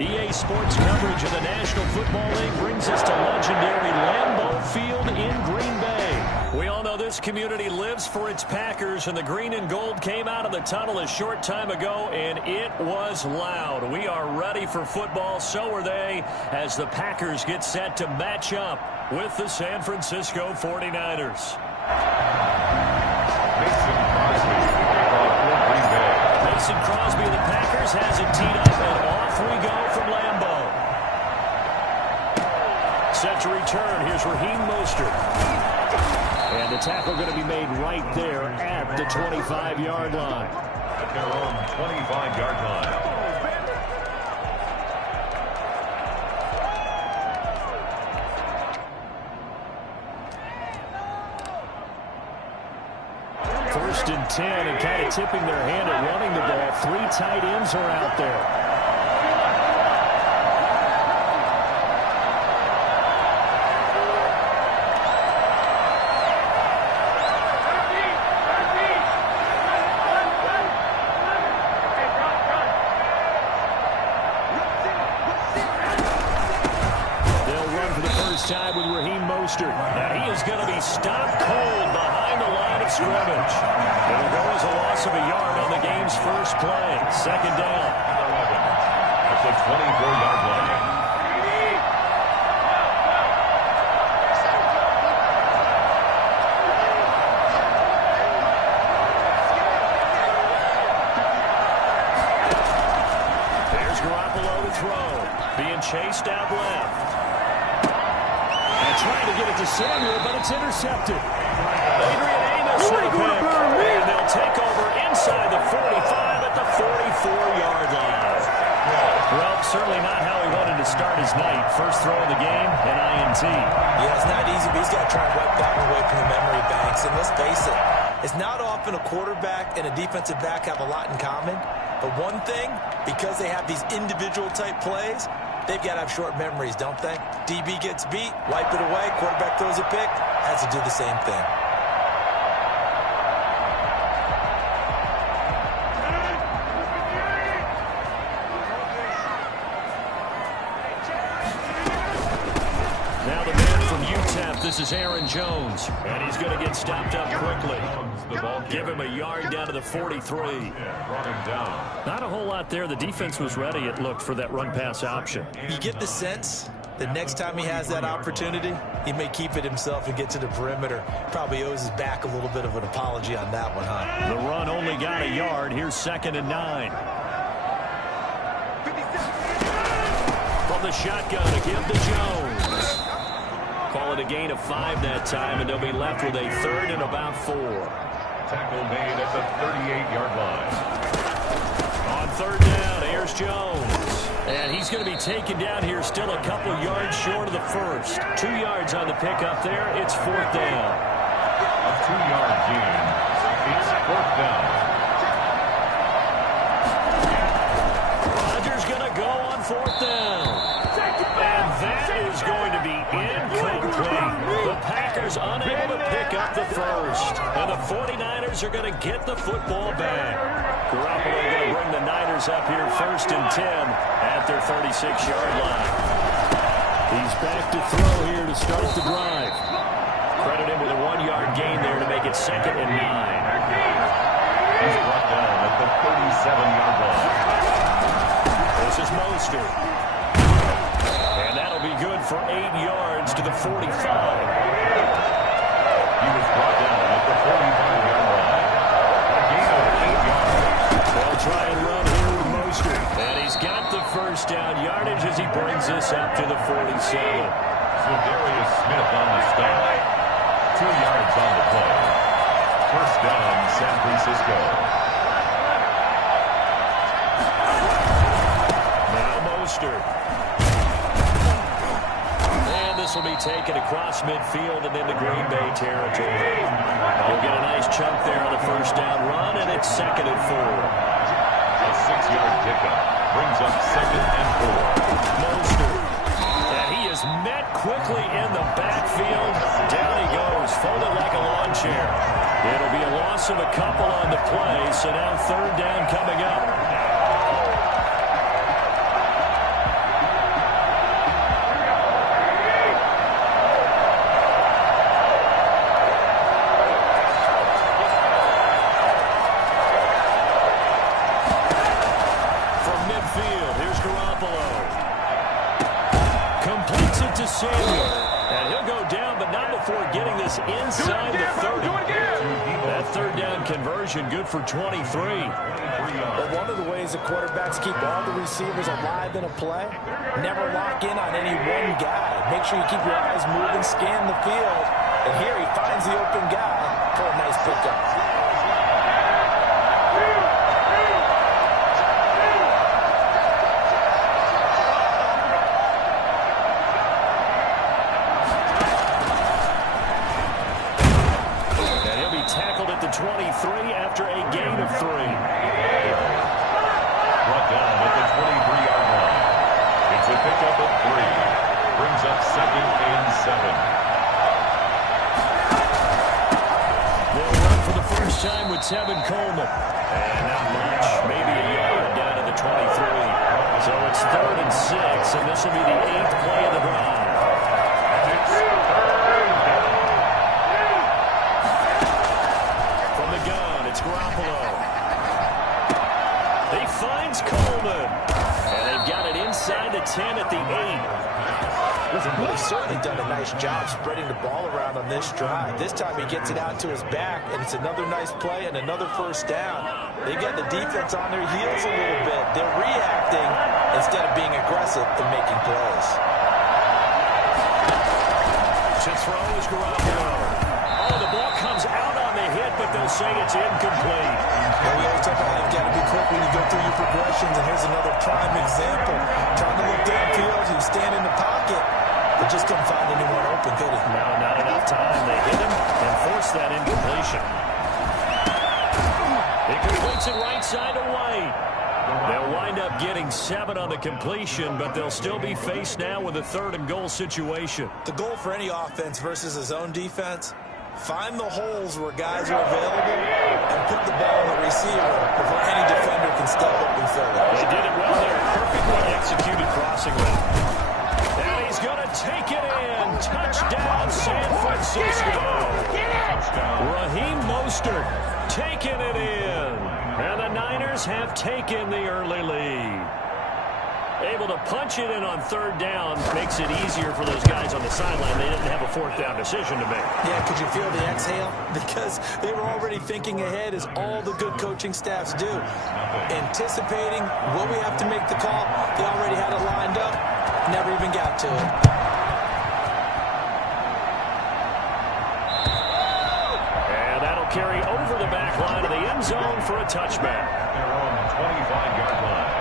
EA Sports coverage of the National Football League brings us to legendary Lambeau Field in Green Bay. We all know this community lives for its Packers, and the green and gold came out of the tunnel a short time ago, and it was loud. We are ready for football, so are they, as the Packers get set to match up with the San Francisco 49ers. Mason Crosby of the Packers has it teed up, and off we go from Lambeau. Set to return. Here's Raheem Mostert. And the tackle going to be made right there at the 25-yard line. At their own 25-yard line. First and 10, and kind of tipping their hand at running the ball. 3 tight ends are out there. They'll run for the first time with Raheem Mostert. Now he is going to be stopped cold behind the line of scrimmage. It'll go as a loss of a yard on the game's first play. Second down. 11 at the 24-yard line. There's Garoppolo to throw. Being chased out left. And trying to get it to Samuel, but it's intercepted. Adrian Amos with a pick. And they'll take over inside the 45 at the 44-yard line. Well, certainly not how he wanted to start his night. First throw of the game, an INT. Yeah, it's not easy, but he's got to try and wipe that one away from the memory banks. And let's face it, it's not often a quarterback and a defensive back have a lot in common. But one thing, because they have these individual type plays, they've got to have short memories, don't they? DB gets beat, wipe it away, quarterback throws a pick, has to do the same thing. Now the man from UTEP, this is Aaron Jones. And he's going to get stopped up quickly. Give him a yard down to the 43. Not a whole lot there. The defense was ready, it looked, for that run-pass option. You get the sense that next time he has that opportunity, he may keep it himself and get to the perimeter. Probably owes his back a little bit of an apology on that one, huh? The run only got a yard. Here's 2nd and 9. From the shotgun to give to Jones. Call it a gain of 5 that time, and they'll be left with a 3rd and about 4. Tackle made at the 38-yard line. On 3rd down, here's Jones. And he's going to be taken down here, still a couple yards short of the first. 2 yards on the pickup there. It's 4th down. A 2-yard gain. It's 4th down. Rodgers going to go on 4th down. And that is going to be incomplete. The Packers unable to pick up the first. And the 49ers are going to get the football back. Garoppolo going to bring the Niners up here 1st and 10 at their 36-yard line. He's back to throw here to start the drive. Credit him with a 1-yard gain there to make it 2nd and 9. He's brought down at the 37-yard line. This is Mostert. And that'll be good for 8 yards to the 45. He was brought down at the 45-yard line. A gain of 8 yards. They'll try and run here with Mostert. And he's got the first down yardage as he brings this up to the 47. So Darius Smith on the stop. 2 yards on the play. First down, San Francisco. Now Mostert. This will be taken across midfield and into Green Bay territory. You'll get a nice chunk there on the first down run, and it's 2nd and 4. A 6-yard pickup brings up 2nd and 4. Mostert. And he is met quickly in the backfield. Down he goes, folded like a lawn chair. It'll be a loss of a couple on the play, so now 3rd down coming up. is inside the 30. That third down conversion good for 23. Well, one of the ways the quarterbacks keep all the receivers alive in a play, never lock in on any one guy. Make sure you keep your eyes moving, scan the field. And here he finds the open guy for a nice pickup. Tackled at the 23 after a gain of 3. Brought down at the 23-yard line. It's a pickup of 3. Brings up 2nd and 7. They'll run for the first time with Tevin Coleman. And not much, maybe a yard down to the 23. So it's 3rd and 6, and this will be the 8th play of the drive. It's Garoppolo. He finds Coleman. And they've got it inside the 10 at the 8. Well, he's certainly done a nice job spreading the ball around on this drive. This time he gets it out to his back, and it's another nice play and another first down. They've got the defense on their heels a little bit. They're reacting instead of being aggressive and making plays. To throw is Garoppolo. Oh, the ball comes out on the hit, but they'll say it's incomplete. Well, we always talk about you've got to be quick when you go through your progressions, and here's another prime example. Trying to look downfield, he was standing in the pocket, but just couldn't find anyone open, could he? No, not enough time. They hit him and forced that incompletion. He completes it right side to White. They'll wind up getting 7 on the completion, but they'll still be faced now with a 3rd and goal situation. The goal for any offense versus his own defense, find the holes where guys are available and put the ball on the receiver before any defender can step up and fill it. They did it well there. Perfectly executed crossing route. And he's going to take it in. Touchdown, San Francisco. Raheem Mostert taking it in. And the Niners have taken the early lead. Able to punch it in on 3rd down makes it easier for those guys on the sideline. They didn't have a 4th down decision to make. Yeah, could you feel the exhale? Because they were already thinking ahead, as all the good coaching staffs do. Anticipating, will we have to make the call? They already had it lined up. Never even got to it. And that'll carry over the back line of the end zone for a touchback. They're on the 25-yard line.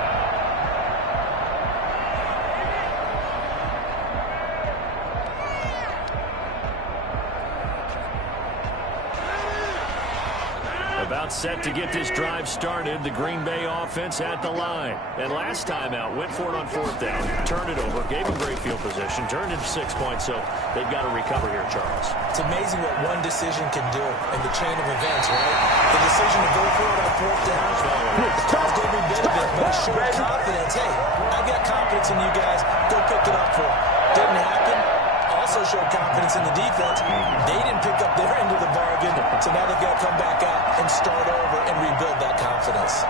About set to get this drive started. The Green Bay offense at the line. And last time out, went for it on 4th down, turned it over, gave them great field position, turned it to 6 points, so they've got to recover here, Charles. It's amazing what one decision can do in the chain of events, right? The decision to go for it on 4th down, the call's going to be bit of it, but it showed confidence. Hey, I've got confidence in you guys. Go pick it up for it. Didn't happen. Also showed confidence in the defense. They didn't pick up their end of the bargain, so now they've got to come back out and start over and rebuild that confidence.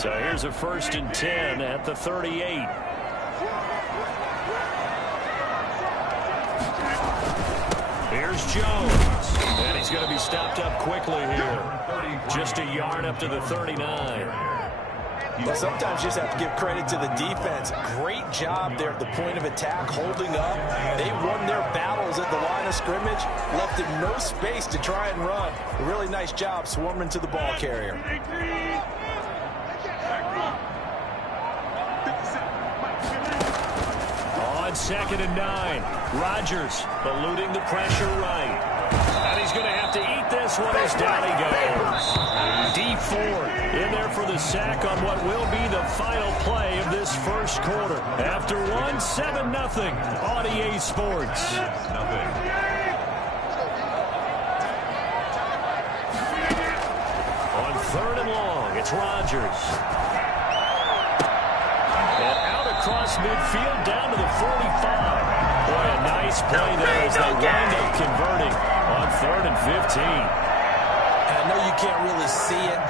So here's a 1st and 10 at the 38. Here's Jones. And he's going to be stopped up quickly here. Just a yard up to the 39. Well, sometimes you just have to give credit to the defense. Great job there at the point of attack, holding up. They won their battles at the line of scrimmage, left him no space to try and run. A really nice job swarming to the ball carrier. On 2nd and 9, Rodgers eluding the pressure right. And he's going to have to eat this one as down he goes. Dee Ford in there for the sack on what will be the final play of this first quarter. After 7-0 on EA Sports. On 3rd and long, it's Rodgers. And out across midfield down to the 45. Boy, a nice play there as they wind up converting on 3rd and 15. And I know you can't really see it,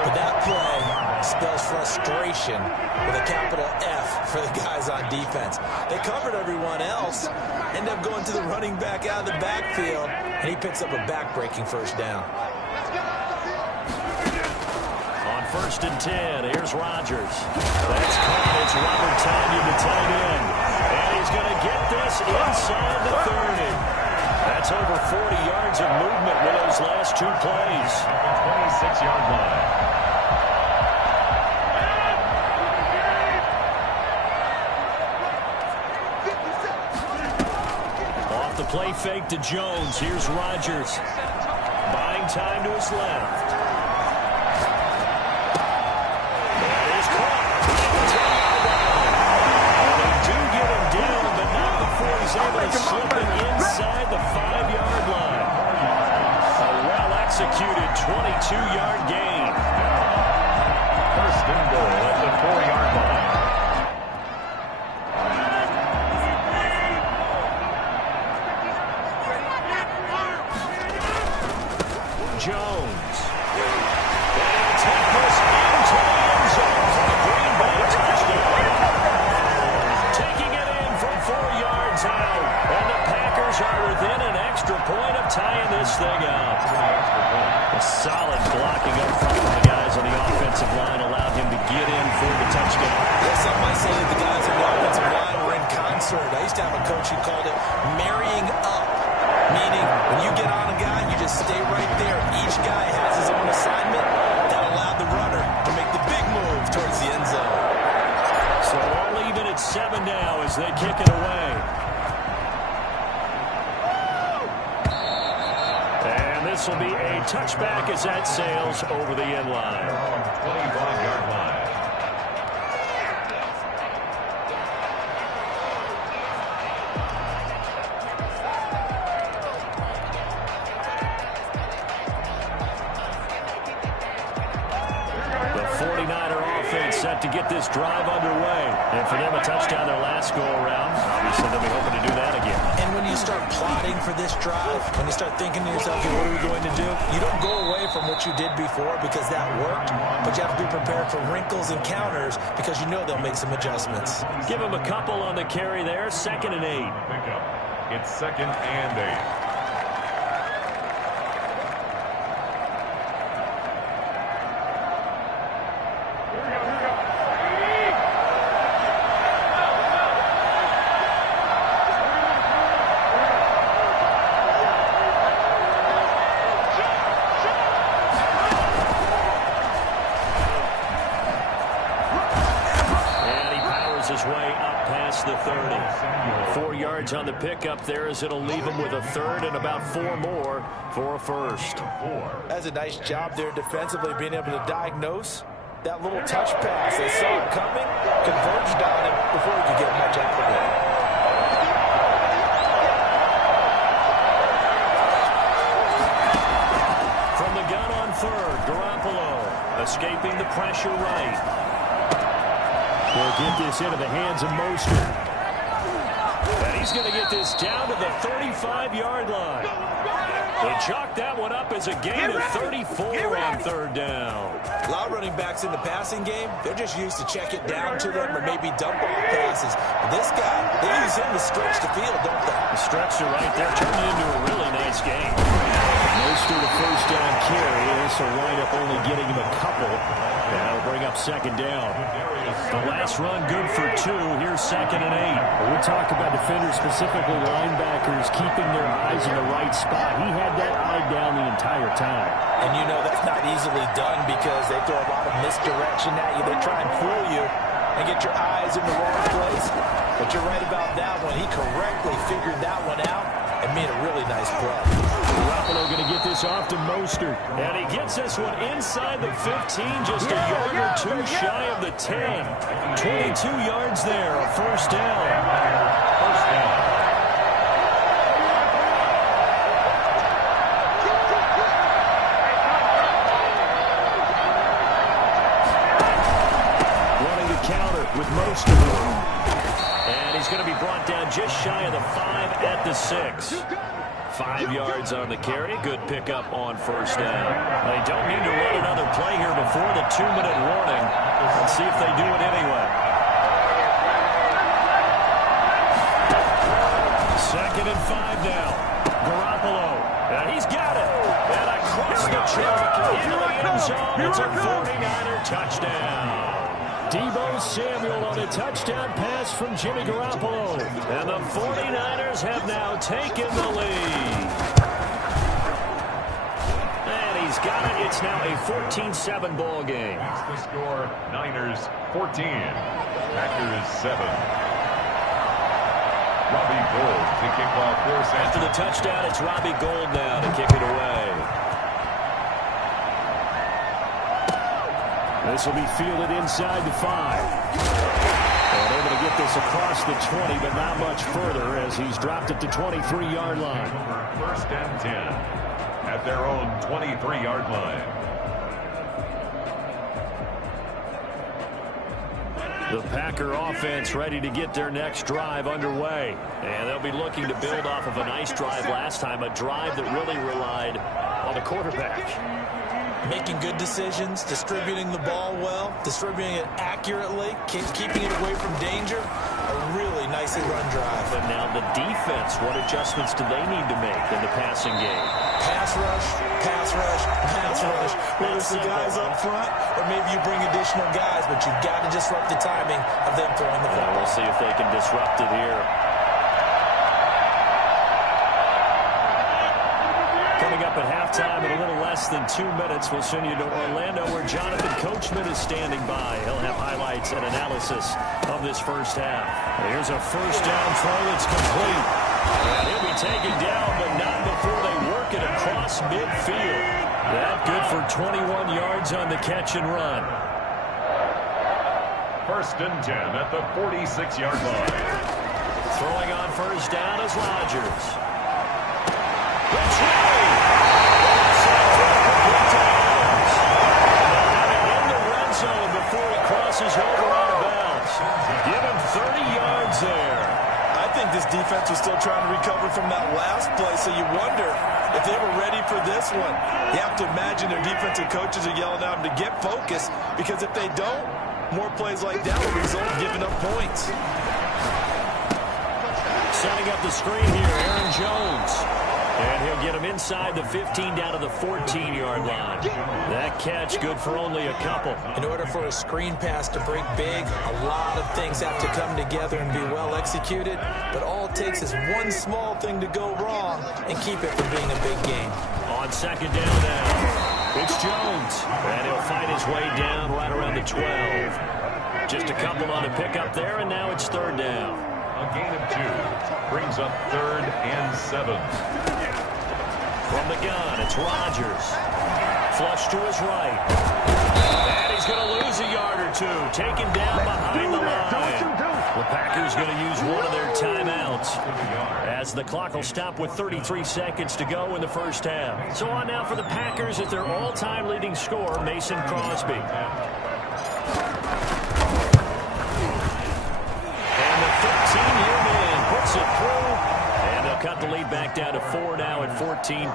but that play spells frustration with a capital F for the guys on defense. They covered everyone else, end up going to the running back out of the backfield, and he picks up a back-breaking first down. On 1st and 10, here's Rodgers. That's caught. It's Robert Tonyan, the tight end. And he's going to get this inside the 30. That's over 40 yards of movement with those last 2 plays. 26-yard line. Off the play fake to Jones. Here's Rodgers. Buying time to his left. That is caught. And they do get him down, but not before he's able to slip it inside the 5-yard line. A well-executed 22-yard gain. 1st and goal at the 4-yard line. Jones. And he'll take this into the end zone for the Green Bay touchdown. Taking it in from 4 yards out. And the Packers are within an extra point of tying this thing up. A solid blocking up front from the guys on the offensive line allowed him to get in for the touchdown. Yes, some might say that the guys on the offensive line were in concert. I used to have a coach who called it marrying up, meaning when you get on a guy, you just stay right there. Each guy has his own assignment. That allowed the runner to make the big move towards the end zone. So all even at 7 now as they kick it away. And this will be a touchback as that sails over the end line. 25-yard line. Set to get this drive underway. And for them, a touchdown their last go-around. Obviously, they'll be hoping to do that again. And when you start plotting for this drive, when you start thinking to yourself, what are we going to do? You don't go away from what you did before because that worked, but you have to be prepared for wrinkles and counters because you know they'll make some adjustments. Give them a couple on the carry there. 2nd and 8. It's 2nd and 8. On the pickup there as it'll leave him with a 3rd and about 4 more for a 1st. That's a nice job there defensively, being able to diagnose that little touch pass. They saw it coming, converged on it before he could get much out of it. From the gun on 3rd, Garoppolo escaping the pressure right. They'll get this into the hands of Mostert. And he's going to get this down to the 35-yard line. They chalk that one up as a gain of 34 on 3rd down. A lot of running backs in the passing game, they're just used to check it down to them or maybe dump off passes. But this guy, they use him to stretch the field, don't they? The stretch to right there turned into a really nice game. Mostert a 1st down carry. This will wind up only getting him a couple. And that'll bring up 2nd down. The last run good for 2. Here's 2nd and 8. When we talk about defenders, specifically linebackers, keeping their eyes in the right spot. He had that eye down the entire time. And you know that's not easily done because they throw a lot of misdirection at you. They try and fool you and get your eyes in the wrong place. But you're right about that one. He correctly figured that one out and made a really nice play. Garoppolo going to get this off to Mostert. And he gets this one inside the 15, just a yard or 2 shy of the 10. 22 yards there, a 1st down. First down. Running the counter with Mostert. And he's going to be brought down just shy of the 5 at the 6. 5 yards on the carry. Good pickup on first down. They don't need to run another play here before the 2-minute warning. Let's see if they do it anyway. 2nd and 5 now. Garoppolo. And he's got it. And across the track into the end zone. It's a 49er touchdown. Deebo Samuel on a touchdown pass from Jimmy Garoppolo. And the 49ers have now taken the lead. And he's got it. It's now a 14-7 ball game. That's the score. Niners 14. Packers 7. Robbie Gould to kick off for San After the touchdown, it's Robbie Gould now to kick it away. This will be fielded inside the 5. And able to get this across the 20, but not much further as he's dropped it to 23-yard line. 1st and 10 at their own 23-yard line. The Packer offense ready to get their next drive underway. And they'll be looking to build off of a nice drive last time, a drive that really relied on the quarterback. Making good decisions, distributing the ball well, distributing it accurately, keeping it away from danger. A really nicely run drive. But now the defense, what adjustments do they need to make in the passing game? Pass rush, pass rush, pass rush. Whether it's the guys up front or maybe you bring additional guys, but you've got to disrupt the timing of them throwing the football. We'll see if they can disrupt it here. Coming up at halftime in a little less than 2 minutes, we'll send you to Orlando where Jonathan Coachman is standing by. He'll have highlights and analysis of this first half. Here's a first down throw that's complete. And he'll be taken down, but not before they work it across midfield. That good for 21 yards on the catch and run. 1st and 10 at the 46-yard line. Throwing on first down is Rodgers. Before he crosses over out of bounds. Give him 30 yards there. I think this defense was still trying to recover from that last play, so you wonder if they were ready for this one. You have to imagine their defensive coaches are yelling at them to get focused, because if they don't, more plays like that will result in giving up points. Setting up the screen here, Aaron Jones. And he'll get him inside the 15 down to the 14-yard line. That catch good for only a couple. In order for a screen pass to break big, a lot of things have to come together and be well executed. But all it takes is one small thing to go wrong and keep it from being a big game. On 2nd down now, it's Jones. And he'll fight his way down right around the 12. Just a couple on the pickup there, and now it's 3rd down. A gain of 2 brings up 3rd and 7. From the gun, it's Rodgers. Flush to his right. And he's going to lose a yard or 2. Taken down behind the line. The Packers going to use one of their timeouts as the clock will stop with 33 seconds to go in the first half. So on now for the Packers at their all-time leading scorer, Mason Crosby. And the 13-year man puts it through. And they'll cut the lead back down to 4 now at 14-10.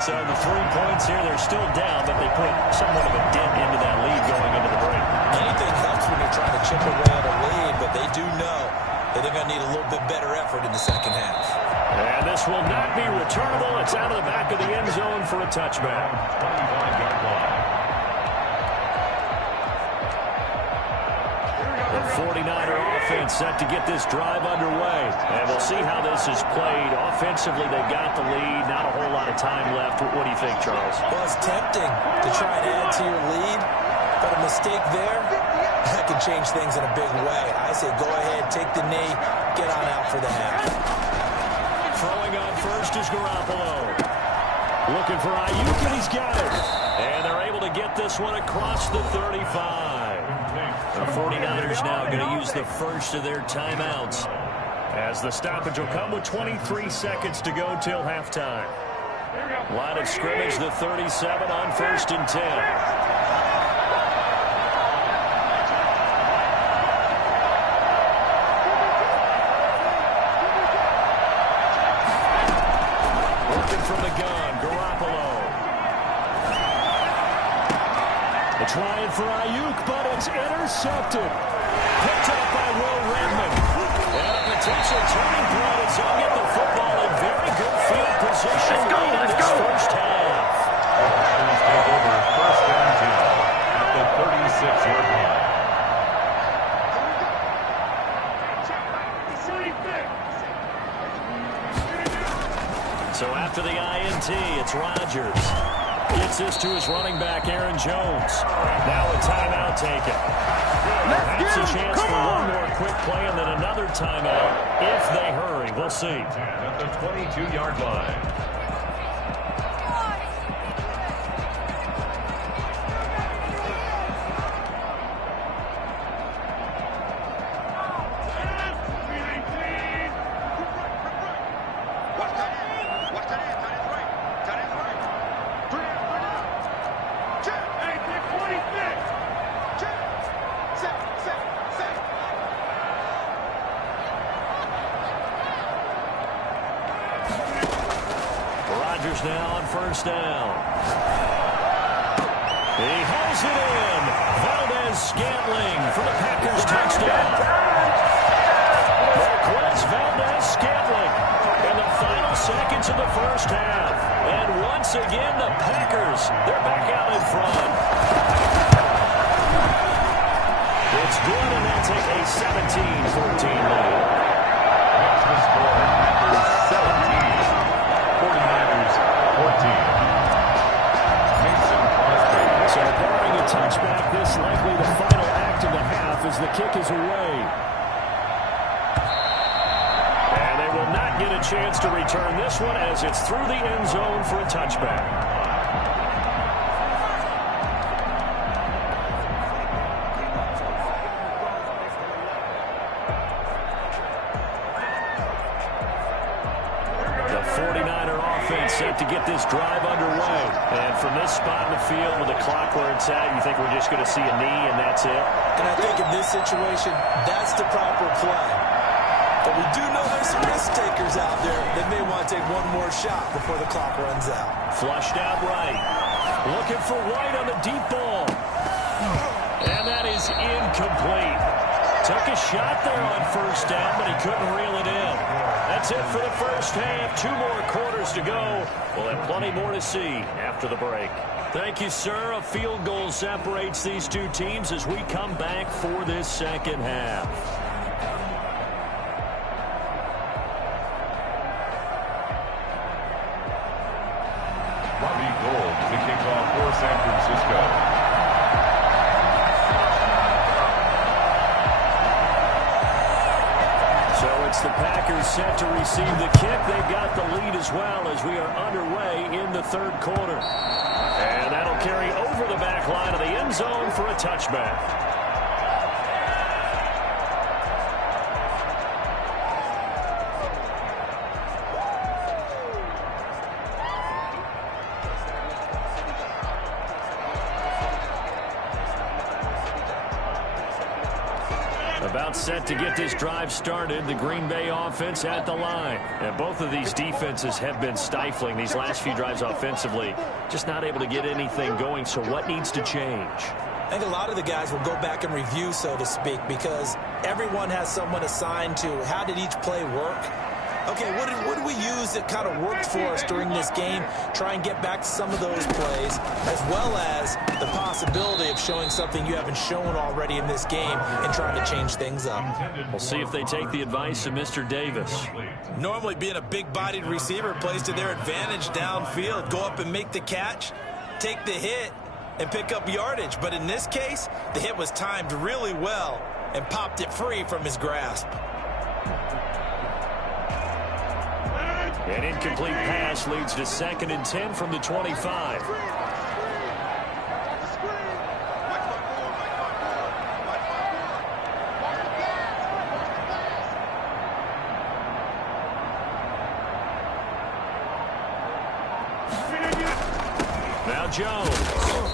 So the 3 points here, they're still down, but they put somewhat of a dent into that lead going into the break. Anything helps when you're trying to chip away at a lead, but they do know that they're going to need a little bit better effort in the second half. And this will not be returnable. It's out of the back of the end zone for a touchback. 25-yard line. The 49er offense set to get this drive underway. And we'll see how this is played. Offensively, they got the lead. Not a whole lot of time left. What do you think, Charles? Well, it's tempting to try and add to your lead, but a mistake there, that can change things in a big way. I say go ahead, take the knee, get on out for the half. Throwing on first is Garoppolo. Looking for Ayuk, and he's got it. And they're able to get this one across the 35. The 49ers now going to use the first of their timeouts as the stoppage will come with 23 seconds to go till halftime. Line of scrimmage, the 37 on 1st and 10. trying for Ayuk, but it's intercepted. Picked up by Will Redmond. And a potential turning point as he'll get the football in very good field position late in this first half. The Packers take over first down 10 at the 36-yard line. So after the INT, it's Rodgers. Gets this to his running back, Aaron Jones. Now a timeout taken. Perhaps a chance for one more quick play and then another timeout if they hurry. We'll see. At the 22-yard line. Now on first down. He hauls it in. Valdez-Scantling for the Packers touchdown. Marquez Valdez-Scantling in the final seconds of the first half. And once again, the Packers, they're back out in front. It's good, and they'll take a 17-14 lead. That's the score. Packers 17. 49ers 14. Mason Crosby. So barring a touchback, this likely the final act of the half as the kick is away. And they will not get a chance to return this one as it's through the end zone for a touchback. Set to get this drive underway. And from this spot in the field with the clock where it's at, you think we're just going to see a knee and that's it? And I think in this situation, that's the proper play. But we do know there's some risk takers out there that may want to take one more shot before the clock runs out. Flushed out right. Looking for White on the deep ball. And that is incomplete. Took a shot there on first down, but he couldn't reel it in. That's it for the first half. 2 more quarters to go. We'll have plenty more to see after the break. Thank you, sir. A field goal separates these two teams as we come back for this second half. Robbie Gould to kick off for San Francisco. It's the Packers set to receive the kick. They've got the lead as well as we are underway in the third quarter. And that'll carry over the back line of the end zone for a touchback. About set to get this drive started. The Green Bay offense at the line. And both of these defenses have been stifling these last few drives offensively. Just not able to get anything going. So what needs to change? I think a lot of the guys will go back and review, so to speak, because everyone has someone assigned to how did each play work. Okay, what did we use that kind of worked for us during this game? Try and get back to some of those plays, as well as the possibility of showing something you haven't shown already in this game and trying to change things up. We'll see if they take the advice of Mr. Davis. Normally being a big-bodied receiver plays to their advantage downfield. Go up and make the catch, take the hit, and pick up yardage. But in this case, the hit was timed really well and popped it free from his grasp. An incomplete pass leads to 2nd and 10 from the 25. Now Jones.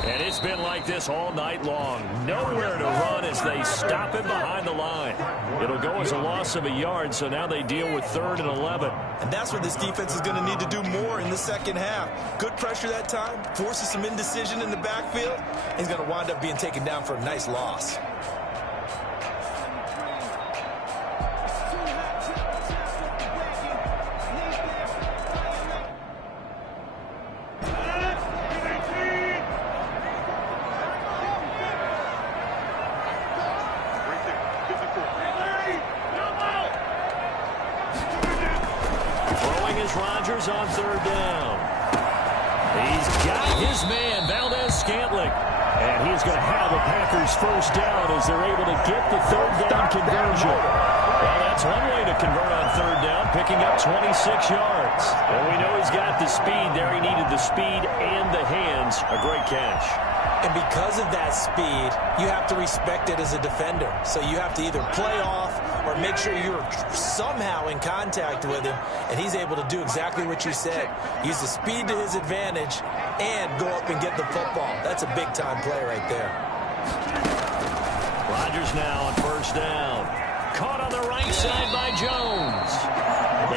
And it's been like this all night long. Nowhere to run as they stop him behind the line. It'll go as a loss of a yard, so now they deal with 3rd and 11. And that's where this defense is going to need to do more in the second half. Good pressure that time, forces some indecision in the backfield. He's going to wind up being taken down for a nice loss. Rodgers on 3rd down. He's got his man, Valdez-Scantling. And he's going to have a Packers first down as they're able to get the 3rd down conversion. Well, that's one way to convert on 3rd down, picking up 26 yards. And we know he's got the speed there. He needed the speed and the hands. A great catch. And because of that speed, you have to respect it as a defender. So you have to either play off or make sure you're somehow in contact with him, and he's able to do exactly what you said. Use the speed to his advantage and go up and get the football. That's a big-time play right there. Rodgers now on 1st down. Caught on the right side by Jones.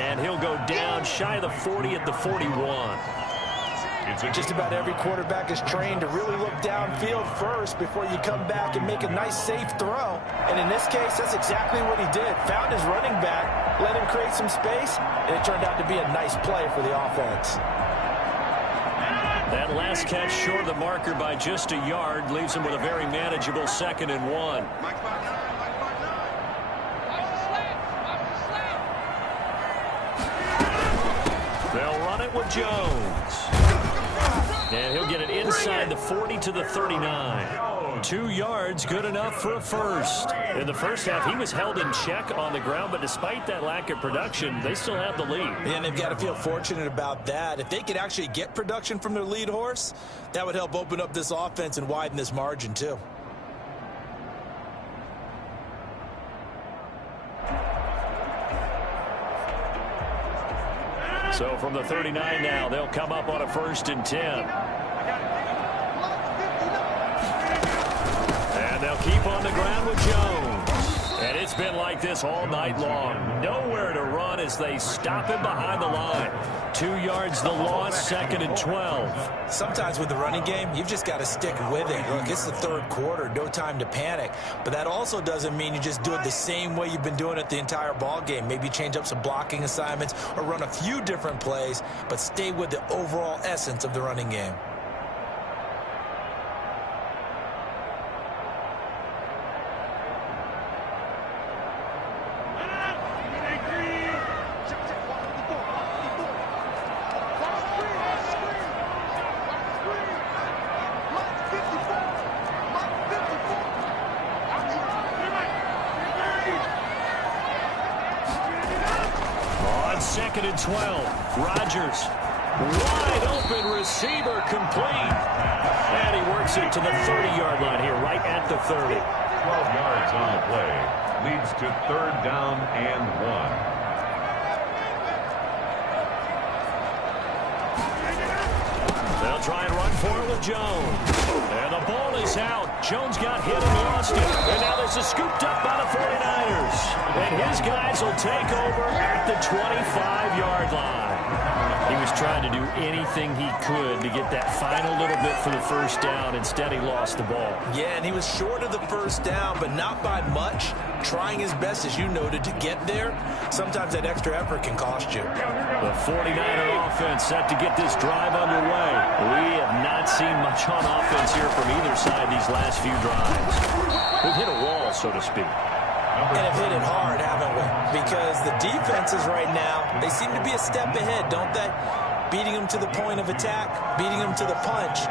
And he'll go down shy of the 40 at the 41. Just about every quarterback is trained to really look downfield first before you come back and make a nice, safe throw. And in this case, that's exactly what he did. Found his running back, let him create some space, and it turned out to be a nice play for the offense. That last catch short of the marker by just a yard leaves him with a very manageable 2nd and 1. They'll run it with Jones. And he'll get it inside the 40 to the 39. 2 yards, good enough for a first. In the first half, he was held in check on the ground, but despite that lack of production, they still have the lead. And they've got to feel fortunate about that. If they could actually get production from their lead horse, that would help open up this offense and widen this margin too. So from the 39 now, they'll come up on a 1st and 10. And they'll keep on the ground with Jones. And it's been like this all night long. Nowhere to run as they stop him behind the line. 2 yards the loss, 2nd and 12. Sometimes with the running game, you've just got to stick with it. Look, it's the 3rd quarter, no time to panic. But that also doesn't mean you just do it the same way you've been doing it the entire ball game. Maybe change up some blocking assignments or run a few different plays, but stay with the overall essence of the running game. On 2nd and 12, Rodgers, wide open receiver, complete. And he works it to the 30-yard line here, right at the 30. 12 yards on the play. Leads to 3rd down and 1. They'll try and run for it with Jones. And the ball is out. Jones got hit and lost it. And now this is scooped up by the 49ers. And his guys will take over at the 25-yard line. He was trying to do anything he could to get that final little bit for the first down. Instead, he lost the ball. Yeah, and he was short of the first down, but not by much. Trying his best, as you noted, to get there. Sometimes that extra effort can cost you. The 49er offense set to get this drive underway. We have not seen much on offense here from either side these last few drives. We've hit a wall, so to speak. And have hit it hard, haven't we? Because the defenses right now, they seem to be a step ahead, don't they? Beating them to the point of attack, beating them to the punch.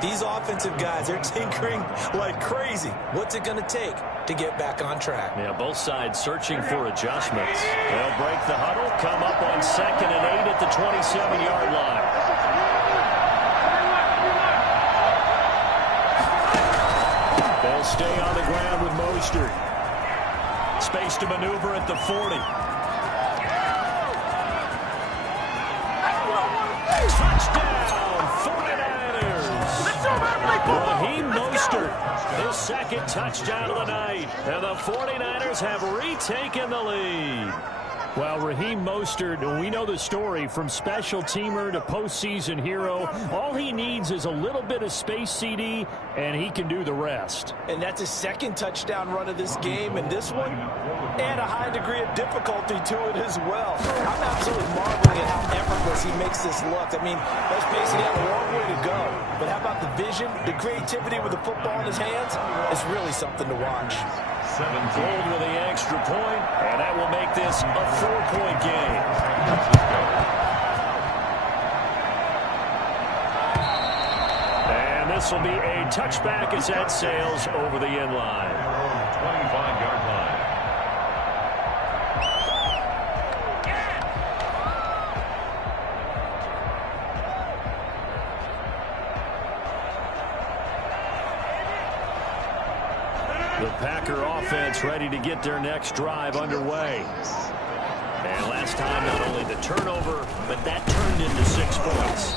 These offensive guys, they're tinkering like crazy. What's it going to take to get back on track? Yeah, both sides searching for adjustments. They'll break the huddle, come up on 2nd and 8 at the 27-yard line. They'll stay on the ground with Mostert. Space to maneuver at the 40. Touchdown, 49ers. Raheem Mostert, his second touchdown of the night. And the 49ers have retaken the lead. Well, Raheem Mostert, we know the story, from special teamer to postseason hero. All he needs is a little bit of space, CD, and he can do the rest. And that's his second touchdown run of this game, and this one, and a high degree of difficulty to it as well. I'm absolutely marveling at how effortless he makes this look. I mean, let's face it, he had a long way to go. But how about the vision, the creativity with the football in his hands? It's really something to watch. Gold with the extra point, and that will make this a 4-point game. And this will be a touchback as that sails over the end line. 25-yard line. The Packer offense ready to get their next drive underway. And last time, not only the turnover, but that turned into 6 points.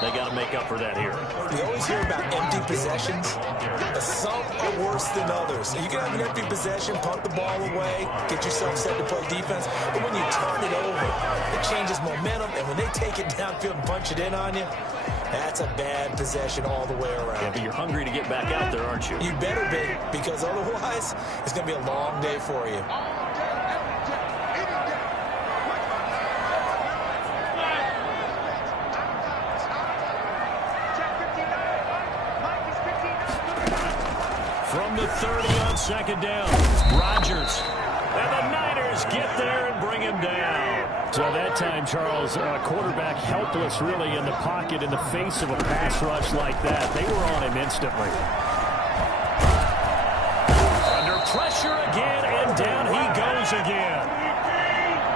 They got to make up for that here. We always hear about empty possessions, but some are worse than others. You can have an empty possession, punt the ball away, get yourself set to play defense, but when you turn it over, it changes momentum, and when they take it downfield and punch it in on you, that's a bad possession all the way around. Yeah, but you're hungry to get back out there, aren't you? You better be, because otherwise, it's going to be a long day for you. From the 30 on second down, Rodgers. And the Niners get there and bring him down. So that time, Charles, quarterback helpless really in the pocket in the face of a pass rush like that. They were on him instantly. Under pressure again, and down he goes again.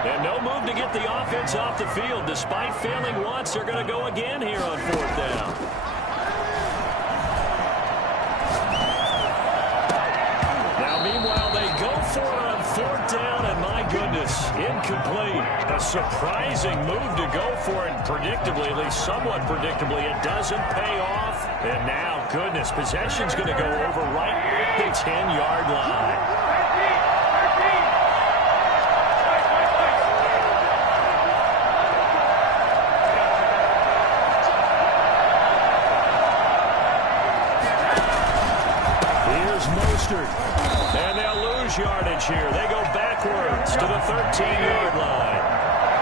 And no move to get the offense off the field. Despite failing once, they're going to go again here on 4th down. Meanwhile, they go for it on 4th down, and my goodness, incomplete. A surprising move to go for it, predictably, at least somewhat predictably. It doesn't pay off. And now, goodness, possession's going to go over right at the 10-yard line. And they'll lose yardage here. They go backwards to the 13-yard line.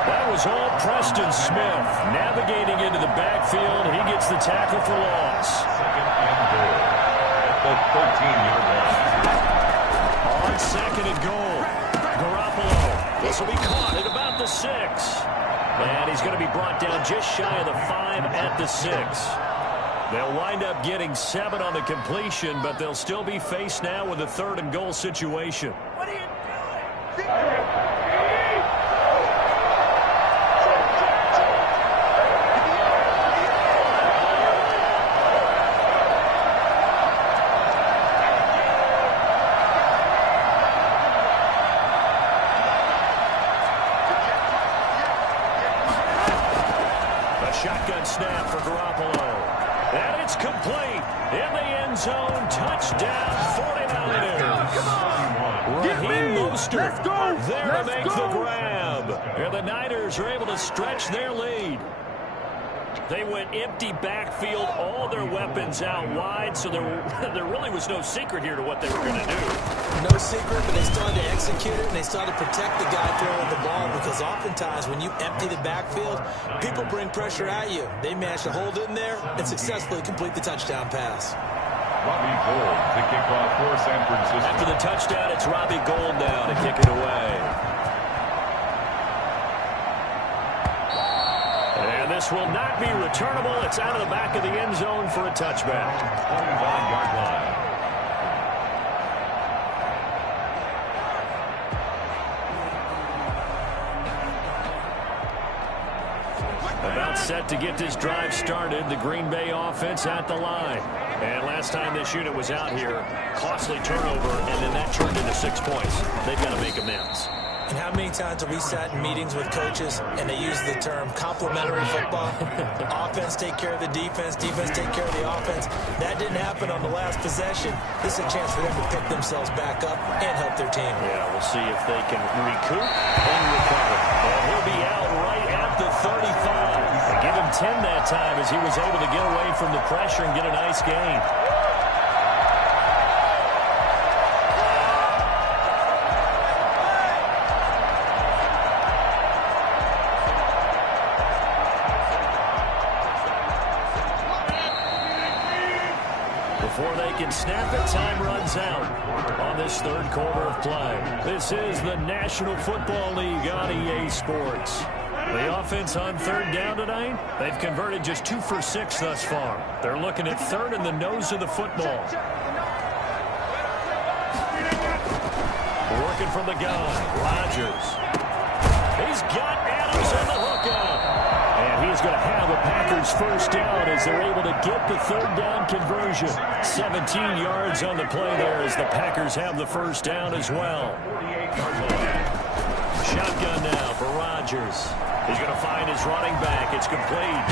That was all Preston Smith navigating into the backfield. He gets the tackle for loss. Second and goal at the 13-yard line. On second and goal, Garoppolo. This will be caught at about the 6. And he's going to be brought down just shy of the 5 at the 6. They'll wind up getting 7 on the completion, but they'll still be faced now with a 3rd and goal situation. What are you doing? A shotgun snap for Garoppolo. And it's complete in the end zone. Touchdown, 49ers. Raheem Mostert there to make the grab. And the Niners are able to stretch their lead. They went empty backfield, all their weapons out wide, so there really was no secret here to what they were going to do. No secret, but they started to execute it, and they started to protect the guy throwing the ball, because oftentimes when you empty the backfield, people bring pressure at you. They managed to hold in there and successfully complete the touchdown pass. Robbie Gould to kick off for San Francisco. After the touchdown, it's Robbie Gould now to kick it away. And this will not be returnable. It's out of the back of the end zone for a touchback. 25-yard line. About set to get this drive started, the Green Bay offense at the line. And last time this unit was out here, costly turnover, and then that turned into 6 points. They've got to make amends. And how many times we sat in meetings with coaches and they use the term complementary football? Offense take care of the defense, defense take care of the offense. That didn't happen on the last possession. This is a chance for them to pick themselves back up and help their team. Yeah, we'll see if they can recoup and recover. And he'll be out right at the 35. They give him 10 that time as he was able to get away from the pressure and get a nice gain. Before they can snap it, time runs out on this third quarter of play. This is the National Football League on EA Sports. The offense on third down tonight, they've converted just 2 for 6 thus far. They're looking at third in the nose of the football. Working from the gun, Rodgers. He's got Adams on the hookup. And he's going to have a Packers first down as they're able to get the third down conversion. 17 yards on the play there as the Packers have the first down as well. Shotgun now for Rodgers. He's going to find his running back. It's complete.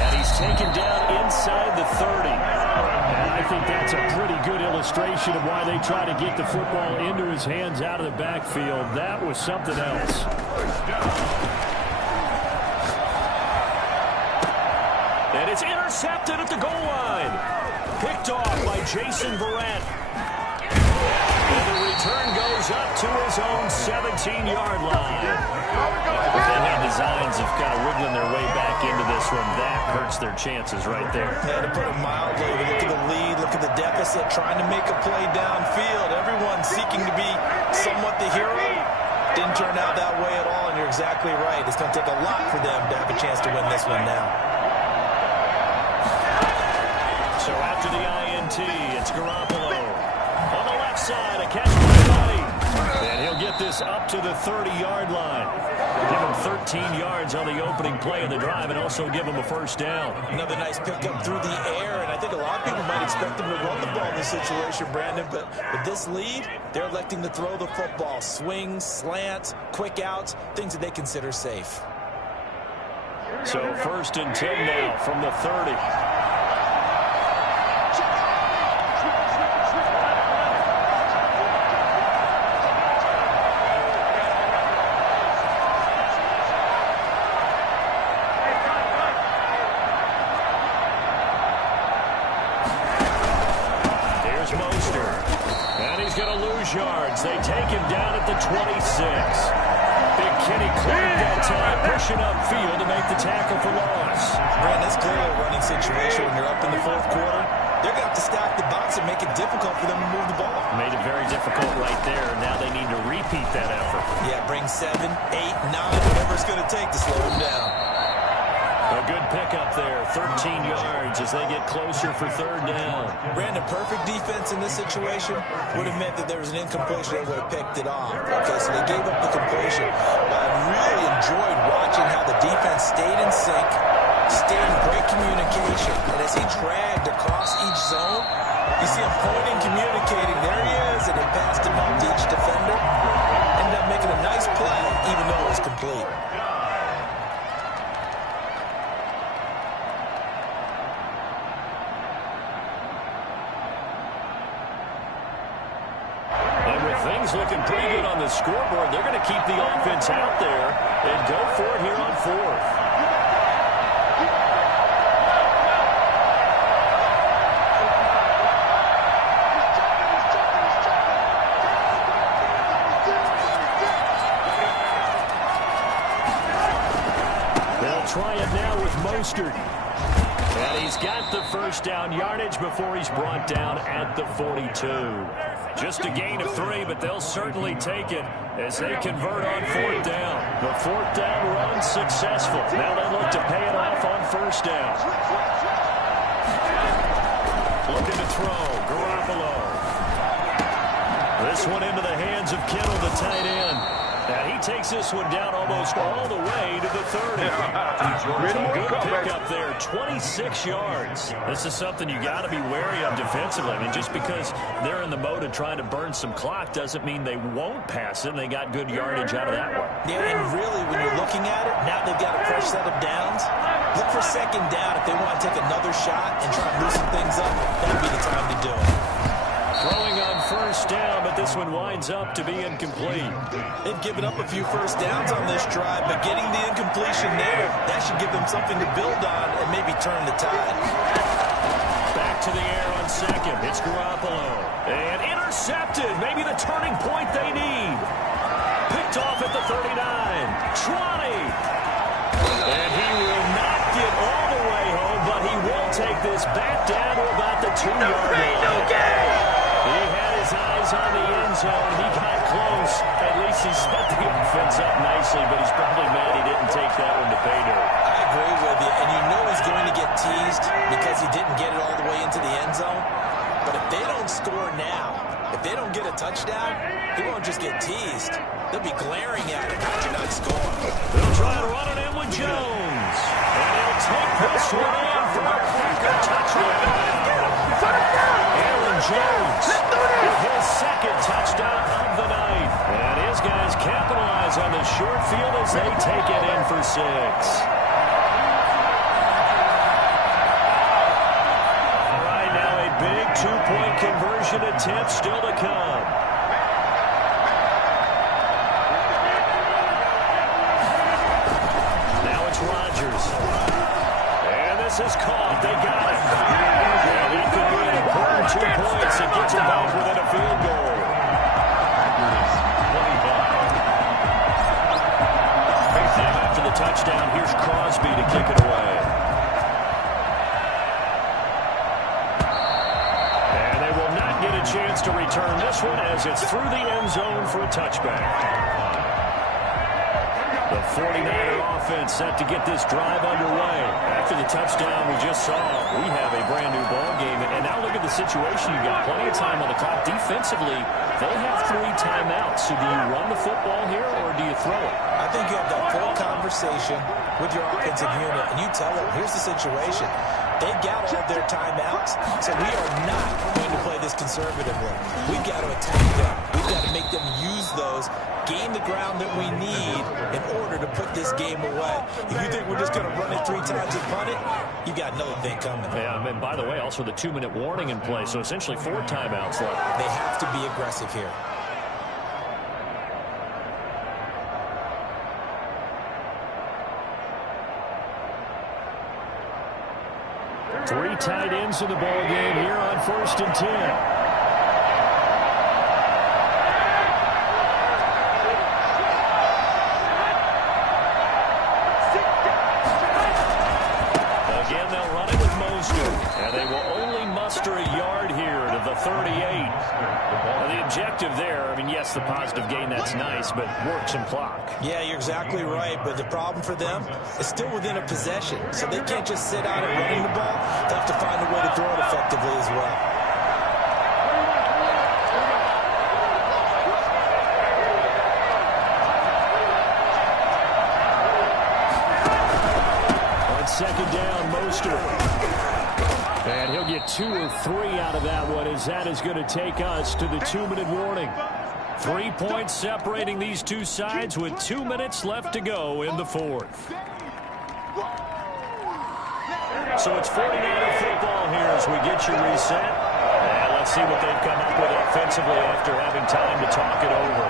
And he's taken down inside the 30. And I think that's a pretty good illustration of why they try to get the football into his hands out of the backfield. That was something else. And it's intercepted at the goal line. Picked off by Jason Verrett. And the return goes up to his own 17-yard line. They have designs of kind of wiggling their way back into this one. That hurts their chances right there. Yeah, to put it mildly, look at the lead, look at the deficit, trying to make a play downfield. Everyone seeking to be somewhat the hero. Didn't turn out that way at all, and you're exactly right. It's going to take a lot for them to have a chance to win this one now. So after the INT, it's Garoppolo. On the left side, a catch by Buddy. And he'll get this up to the 30-yard line. Give him 13 yards on the opening play of the drive and also give him a first down. Another nice pickup through the air, and I think a lot of people might expect them to run the ball in this situation, Brandon, but with this lead, they're electing to throw the football. Swings, slants, quick outs, things that they consider safe. So 1st and 10 now from the 30. Yards. They take him down at the 26. Big Kenny Clark that time pushing upfield to make the tackle for loss. Brandon, it's clearly a running situation when you're up in the fourth quarter. They're going to have to stack the box and make it difficult for them to move the ball. Made it very difficult right there. Now they need to repeat that effort. Yeah, bring 7, 8, 9, whatever it's going to take to slow them down. A good pickup there, 13 yards as they get closer for third down. Brandon, perfect defense in this situation would have meant that there was an incompletion that would have picked it off. Okay, so they gave up the completion. But I really enjoyed watching how the defense stayed in sync, stayed in great communication. And as he dragged across each zone, you see him pointing, communicating. There he is, and he passed him out to each defender. Ended up making a nice play, even though it was complete. Things looking pretty good on the scoreboard. They're going to keep the offense out there and go for it here on 4th. They'll try it now with Mostert. And he's got the first down yardage before he's brought down at the 42. Just a gain of 3, but they'll certainly take it as they convert on 4th down. The 4th down run successful. Now they look to pay it off on 1st down. Looking to throw, Garoppolo. This one into the hands of Kittle, the tight end. And he takes this one down almost all the way to the 30. A good pickup there, 26 yards. This is something you got to be wary of defensively. I mean, just because they're in the mode of trying to burn some clock doesn't mean they won't pass it. And they got good yardage out of that one. Yeah, and really, when you're looking at it, now they've got a fresh set of downs. Look for second down if they want to take another shot and try and loosen things up. That would be the time to do it. Throwing on first down, but this one winds up to be incomplete. They've given up a few first downs on this drive, but getting the incompletion there, that should give them something to build on and maybe turn the tide. Back to the air on second. It's Garoppolo. And intercepted. Maybe the turning point they need. Picked off at the 39. 20. And he will not get all the way home, but he will take this back down to about the 2-yard line. He had his eyes on the end zone. He got close. At least he set the offense up nicely, but he's probably mad he didn't take that one to pay dirt. I agree with you, and you know he's going to get teased because he didn't get it all the way into the end zone. But if they don't score now, if they don't get a touchdown, he won't just get teased. They'll be glaring at him after not scoring. They'll try to run it in with Jones. And he'll take this one in for a Packer touchdown. Aaron Jones with his second touchdown of the night. And his guys capitalize on the short field as they take it in for 6. All right, now a big 2-point conversion attempt still to come. Rodgers. And this is caught. They got it. And that could be an important 2 points. It gets them back within a field goal. Now after the touchdown, here's Crosby to kick it away. And they will not get a chance to return this one as it's through the end zone for a touchback. The 49er offense set to get this drive underway. After the touchdown we just saw, we have a brand-new ball game. And now look at the situation. You've got plenty of time on the clock. Defensively, they have 3 timeouts. So do you run the football here or do you throw it? I think you have that full conversation with your offensive unit, and you tell them, here's the situation. They've got all their timeouts, so we are not going to play this conservatively. We've got to attack them. We've got to make them use those, gain the ground that we need in order to put this game away. If you think we're just going to run it 3 times and punt it, you got another thing coming. Yeah, and by the way, also the 2-minute warning in play, so essentially 4 timeouts left. They have to be aggressive here. Three tight ends in the ball game here on 1st and 10. Again, they'll run it with Mostert, and they will only muster a yard here to the 38. Now, the objective there, I mean, yes, the positive gain, that's nice, but work some clock. Yeah, you're exactly right, but the problem for them is still within a possession, so they can't just sit out and running the ball. They'll have to find a way to throw it effectively as well. On second down, Mostert. And he'll get 2 or 3 out of that one, as that is going to take us to the 2-minute warning. 3 points separating these two sides with 2 minutes left to go in the 4th. So it's 49er football here as we get you reset. And let's see what they've come up with offensively after having time to talk it over.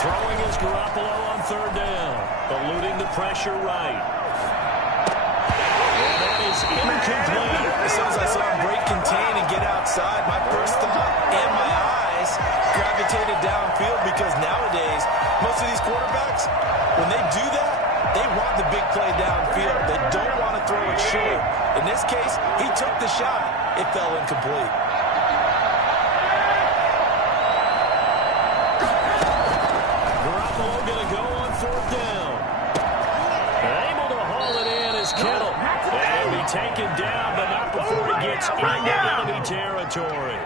Throwing is Garoppolo on 3rd down. Eluding the pressure right. And that is incomplete. As soon as I saw him break contain and get outside, my first thought and my eyes gravitated downfield, because nowadays, most of these quarterbacks, when they do that, they want the big play downfield. They don't want to throw it short. In this case, he took the shot. It fell incomplete. Garoppolo going to go on 4th down. And able to haul it in is Kittle. And he'll be taken down, but not before he gets into enemy territory.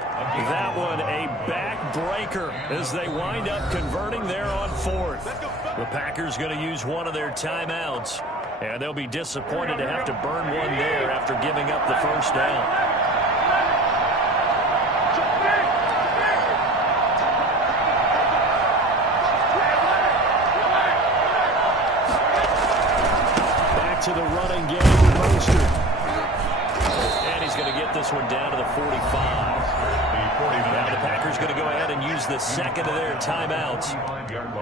That one a backbreaker as they wind up converting there on fourth. The Packers going to use one of their timeouts, and they'll be disappointed to have to burn one there after giving up the first down. To the running game with Mostert. And he's going to get this one down to the 45. Now the Packers going to go ahead and use the second of their timeouts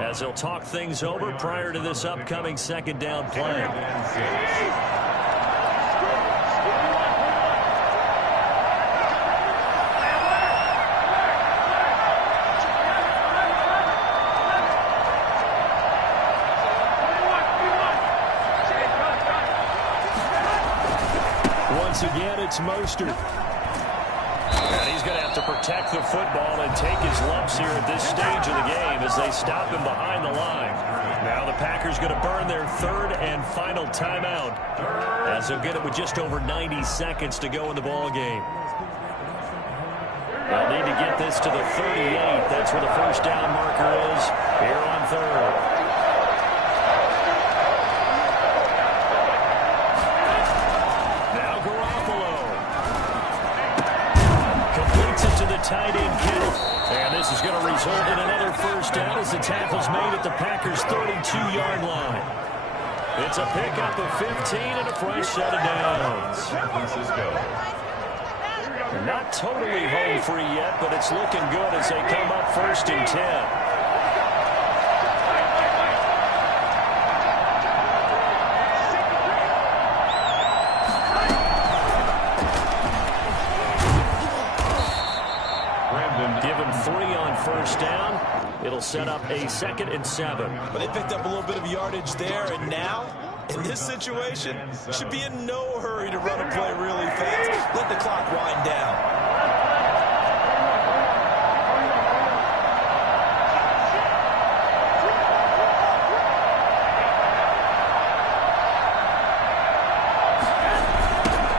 as they'll talk things over prior to this upcoming second down play. Once again, it's Mostert. And he's going to have to protect the football and take his lumps here at this stage of the game as they stop him behind the line. Now the Packers going to burn their third and final timeout as they'll get it with just over 90 seconds to go in the ball game. They'll need to get this to the 38. That's where the first down marker is here on third. Tight end Kittle. And this is going to result in another first down as the tackle's made at the Packers' 32-yard line. It's a pickup of 15 and a fresh set of downs. San Francisco. Not totally home free yet, but it's looking good as they come up first and 10. Give him 3 on first down. It'll set up a 2nd and 7. But they picked up a little bit of yardage there, and now, in this situation, should be in no hurry to run a play really fast. Let the clock wind down.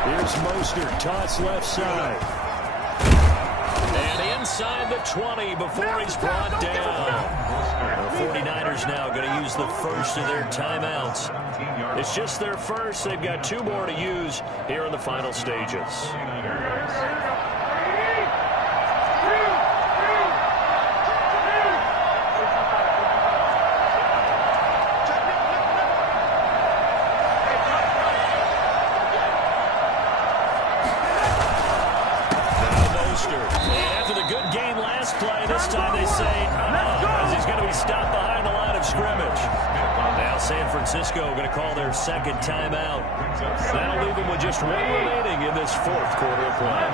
Here's Mostert, toss left side. And inside the 20 before he's brought down. The 49ers now going to use the first of their timeouts. It's just their first. They've got 2 more to use here in the final stages. This time they say, as he's going to be stopped behind the line of scrimmage. Now San Francisco going to call their second timeout. That'll leave them with just 1 remaining in this 4th quarter of play.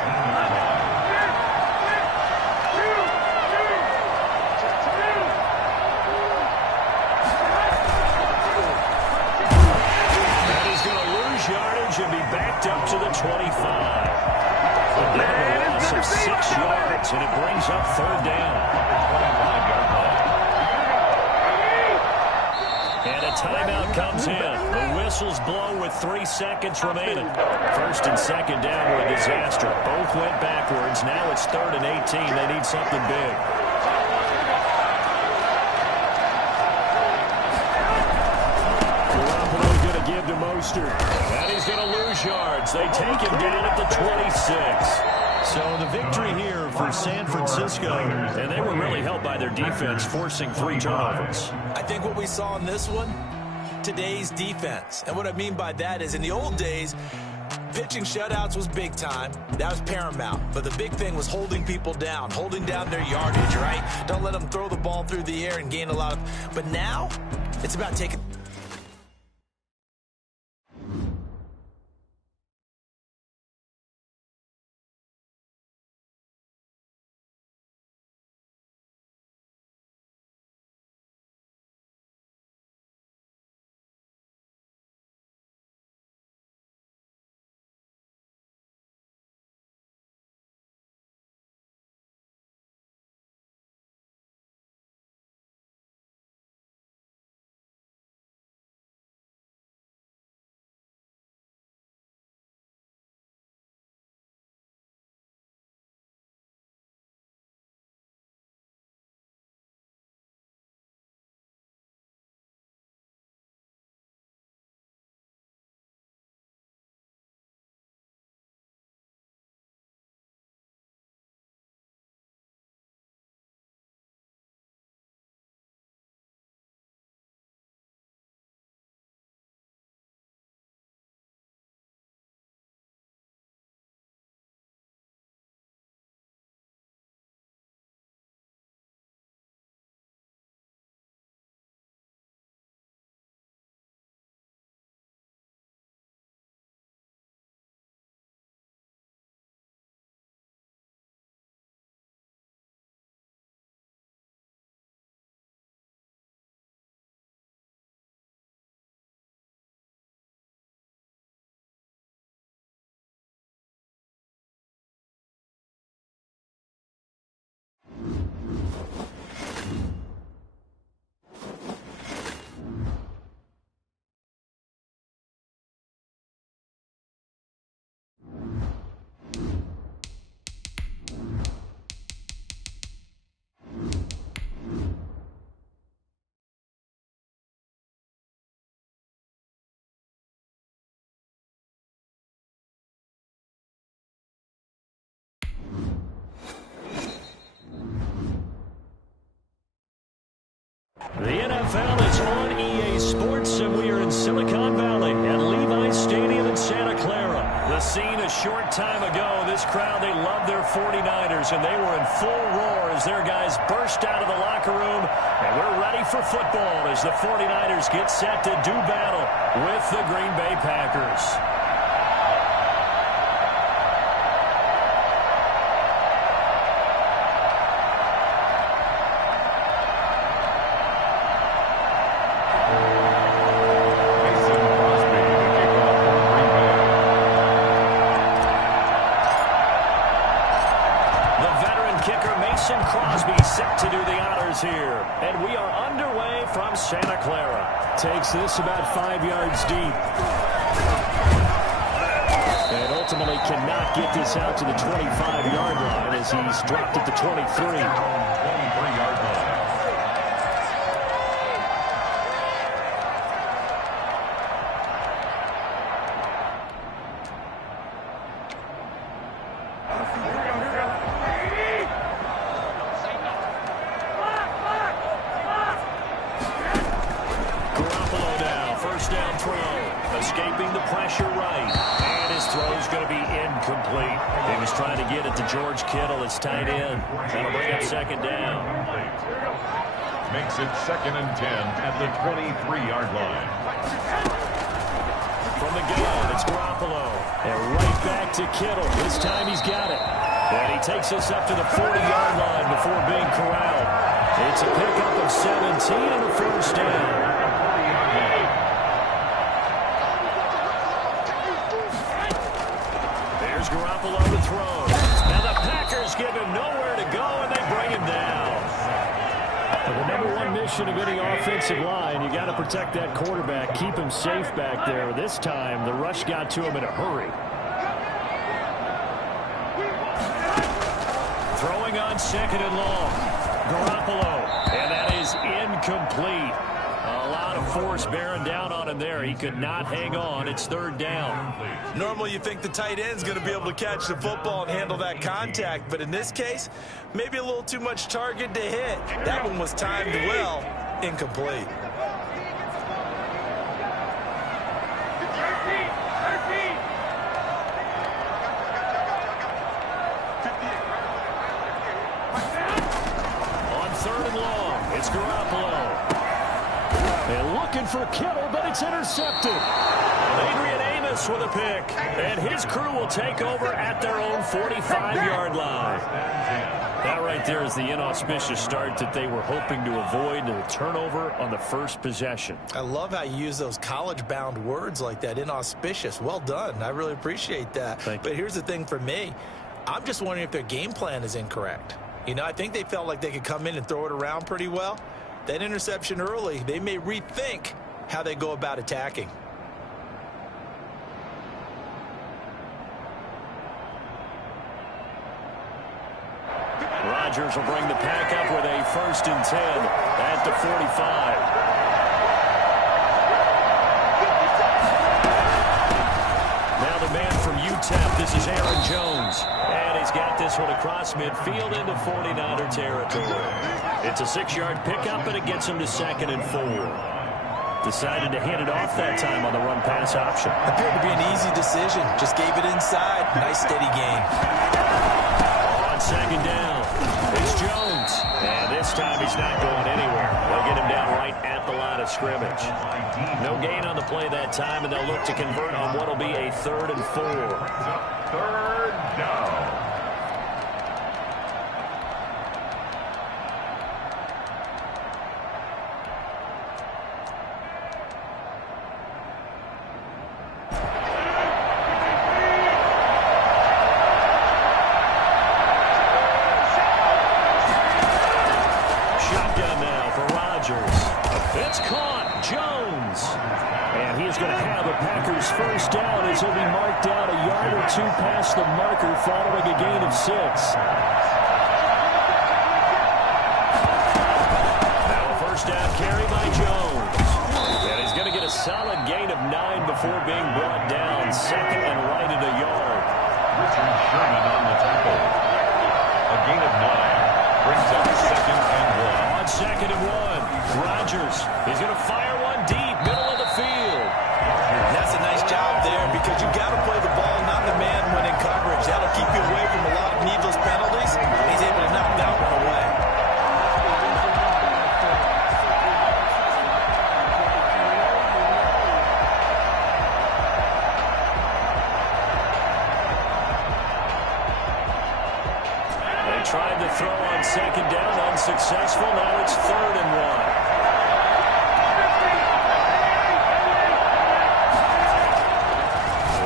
And he's going to lose yardage and be backed up to the 25. A loss of 6 yards, and it brings up 3rd down. And a timeout comes in. The whistles blow with 3 seconds remaining. 1st and 2nd down were a disaster. Both went backwards. Now it's 3rd and 18. They need something big. Garoppolo going to give to Mostert. And he's going to lose yards. They take him down at the 26. So the victory here for San Francisco, and they were really helped by their defense, forcing 3 turnovers. I think what we saw in this one, today's defense. And what I mean by that is in the old days, pitching shutouts was big time. That was paramount. But the big thing was holding people down, holding down their yardage, right? Don't let them throw the ball through the air and gain a lot of... But now, it's about taking... NFL is on EA Sports, and we are in Silicon Valley at Levi's Stadium in Santa Clara. The scene a short time ago, this crowd, they love their 49ers, and they were in full roar as their guys burst out of the locker room. And we're ready for football as the 49ers get set to do battle with the Green Bay Packers. Here, and we are underway from Santa Clara. Takes this about 5 yards deep. And ultimately cannot get this out to the 25-yard line as he's dropped at the 23. 23-yard line. Escaping the pressure right. And his throw is going to be incomplete. He was trying to get it to George Kittle, his tight end. That'll bring up second down. Makes it 2nd and 10 at the 23-yard line. From the gun, it's Garoppolo. And right back to Kittle. This time he's got it. And he takes us up to the 40-yard line before being corralled. It's a pickup of 17 and a first down. Garoppolo to throw. Now the Packers give him nowhere to go, and they bring him down. Well, the number one mission of any offensive line, you got to protect that quarterback, keep him safe back there. This time, the rush got to him in a hurry. Throwing on 2nd and long. Garoppolo, and that is incomplete. A lot of force bearing down on him there. He could not hang on. It's 3rd down. Normally you think the tight end's going to be able to catch the football and handle that contact, but in this case, maybe a little too much target to hit. That one was timed well, incomplete. On 3rd and long, it's Garoppolo. They're looking for Kittle, but it's intercepted. Adrian Amos with a pick, and his crew will take over at their own 45-yard line. That right there is the inauspicious start that they were hoping to avoid, the turnover on the first possession. I love how you use those college-bound words like that, inauspicious. Well done. I really appreciate that. But here's the thing for me. I'm just wondering if their game plan is incorrect. You know, I think they felt like they could come in and throw it around pretty well. That interception early, they may rethink how they go about attacking. Rodgers will bring the pack up with a 1st and 10 at the 45. Now the man from UTEP, this is Aaron Jones. And he's got this one across midfield into 49er territory. It's a 6-yard pickup, and it gets him to 2nd and 4. Decided to hand it off that time on the run-pass option. Appeared to be an easy decision. Just gave it inside. Nice, steady game. On 2nd down, it's Jones. And this time he's not going anywhere. They'll get him down right at the line of scrimmage. No gain on the play that time, and they'll look to convert on what will be a 3rd and 4. 3rd down. It's caught. Jones. And he is going to have a Packers first down as he'll be marked down a yard or two past the marker following a gain of 6. Now a first down carry by Jones. And he's going to get a solid gain of 9 before being brought down. 2nd and right at a yard. Richard Sherman on the tackle. A gain of 9 brings up 2nd and 1. On 2nd and 1, Rodgers Rodgers. He's going to fire one deep, middle of the field. And that's a nice job there because you got to play the ball, not the man when in coverage. That'll keep you away from a lot of needless penalties. He's able to knock that one away. Tried to throw on second down, unsuccessful. Now it's 3rd and 1.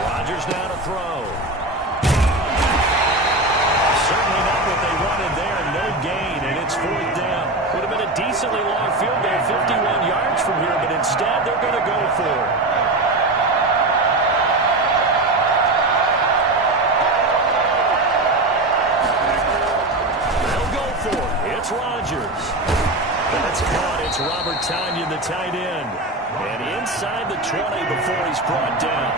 Rodgers now to throw. Certainly not what they wanted there. No gain, and it's 4th down. Would have been a decently long field goal, 51 yards from here, but instead they're going to go for it. It's Rodgers. That's caught. It's Robert Tonyan, the tight end. And inside the 20 before he's brought down.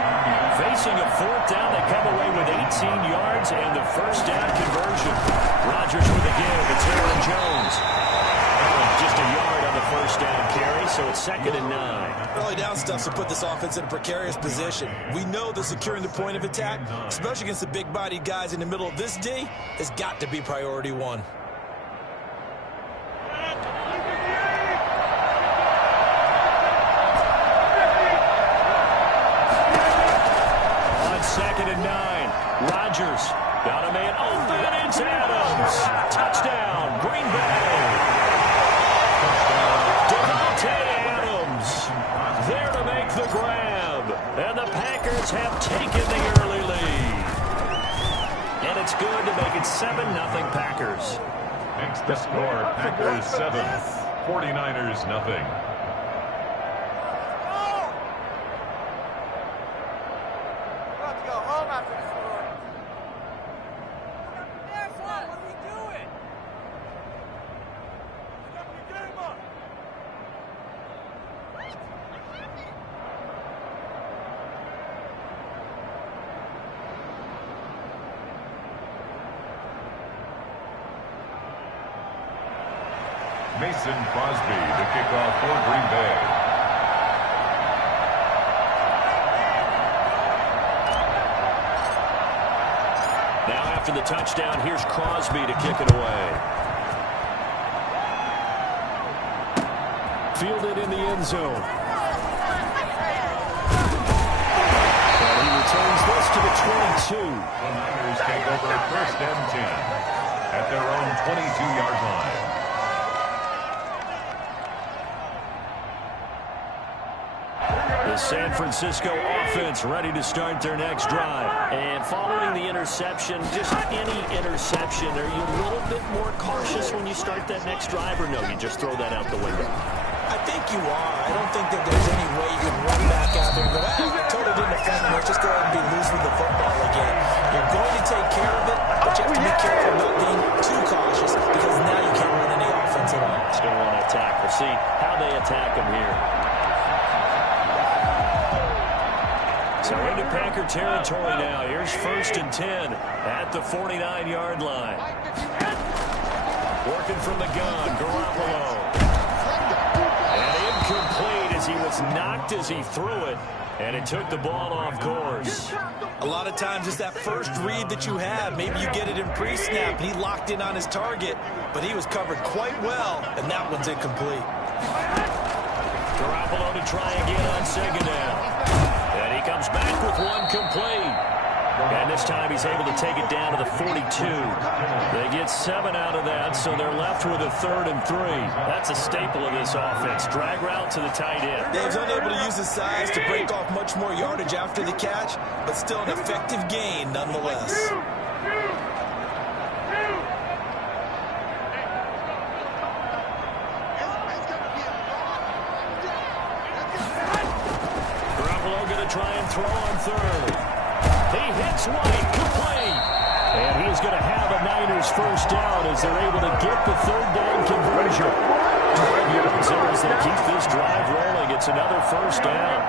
Facing a 4th down, they come away with 18 yards and the first down conversion. Rodgers with the give. It's Aaron Jones. Just a yard on the first down carry, so it's 2nd and 9. Early down stuff to put this offense in a precarious position. We know that securing the point of attack, especially against the big-bodied guys in the middle of this D, has got to be priority 1. Rodgers got a man open, and it's Adams. Touchdown, Green Bay. Davante Adams there to make the grab. And the Packers have taken the early lead. And it's good to make it 7-0 Packers. Next the score, Packers 7, 49ers nothing. Mason Crosby to kick off for Green Bay. Now after the touchdown, here's Crosby to kick it away. Fielded in the end zone. And he returns this to the 22. The Niners take over 1st and 10 at their own 22-yard line. San Francisco offense ready to start their next drive. And following the interception, just any interception, are you a little bit more cautious when you start that next drive, or no, you just throw that out the window? I think you are. I don't think that there's any way you can run back out there and go, I totally didn't affect me. Let's just go ahead and be loose with the football again. You're going to take care of it, but you have to be careful about being too cautious because now you can't run any offense at all. Still want to attack. We'll see how they attack him here. So into Packer territory now. Here's 1st and 10 at the 49-yard line. Working from the gun, Garoppolo. And incomplete as he was knocked as he threw it. And it took the ball off course. A lot of times it's that first read that you have. Maybe you get it in pre-snap, and he locked in on his target, but he was covered quite well, and that one's incomplete. Garoppolo to try again on 2nd down. And he comes back with one complete. And this time he's able to take it down to the 42. They get 7 out of that, so they're left with a 3rd and 3. That's a staple of this offense. Drag route to the tight end. Dave's unable to use his size to break off much more yardage after the catch, but still an effective gain nonetheless. Try and throw on 3rd. He hits White, complete. And he's going to have a Niners first down as they're able to get the 3rd down conversion. 12 yards there as they keep this drive rolling. It's another first down.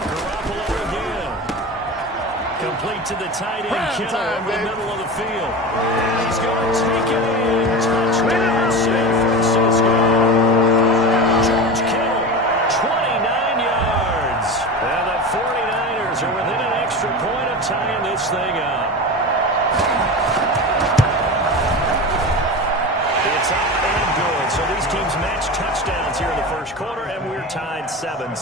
Garoppolo again. Complete to the tight end, Kittle, over the middle of the field. He's going to take it in. Touchdown, San Francisco. George Kittle, 29 yards. And the 49ers are within an extra point of tying this thing up. It's up and good. So these teams match touchdowns here in the first quarter, and we're tied 7-7.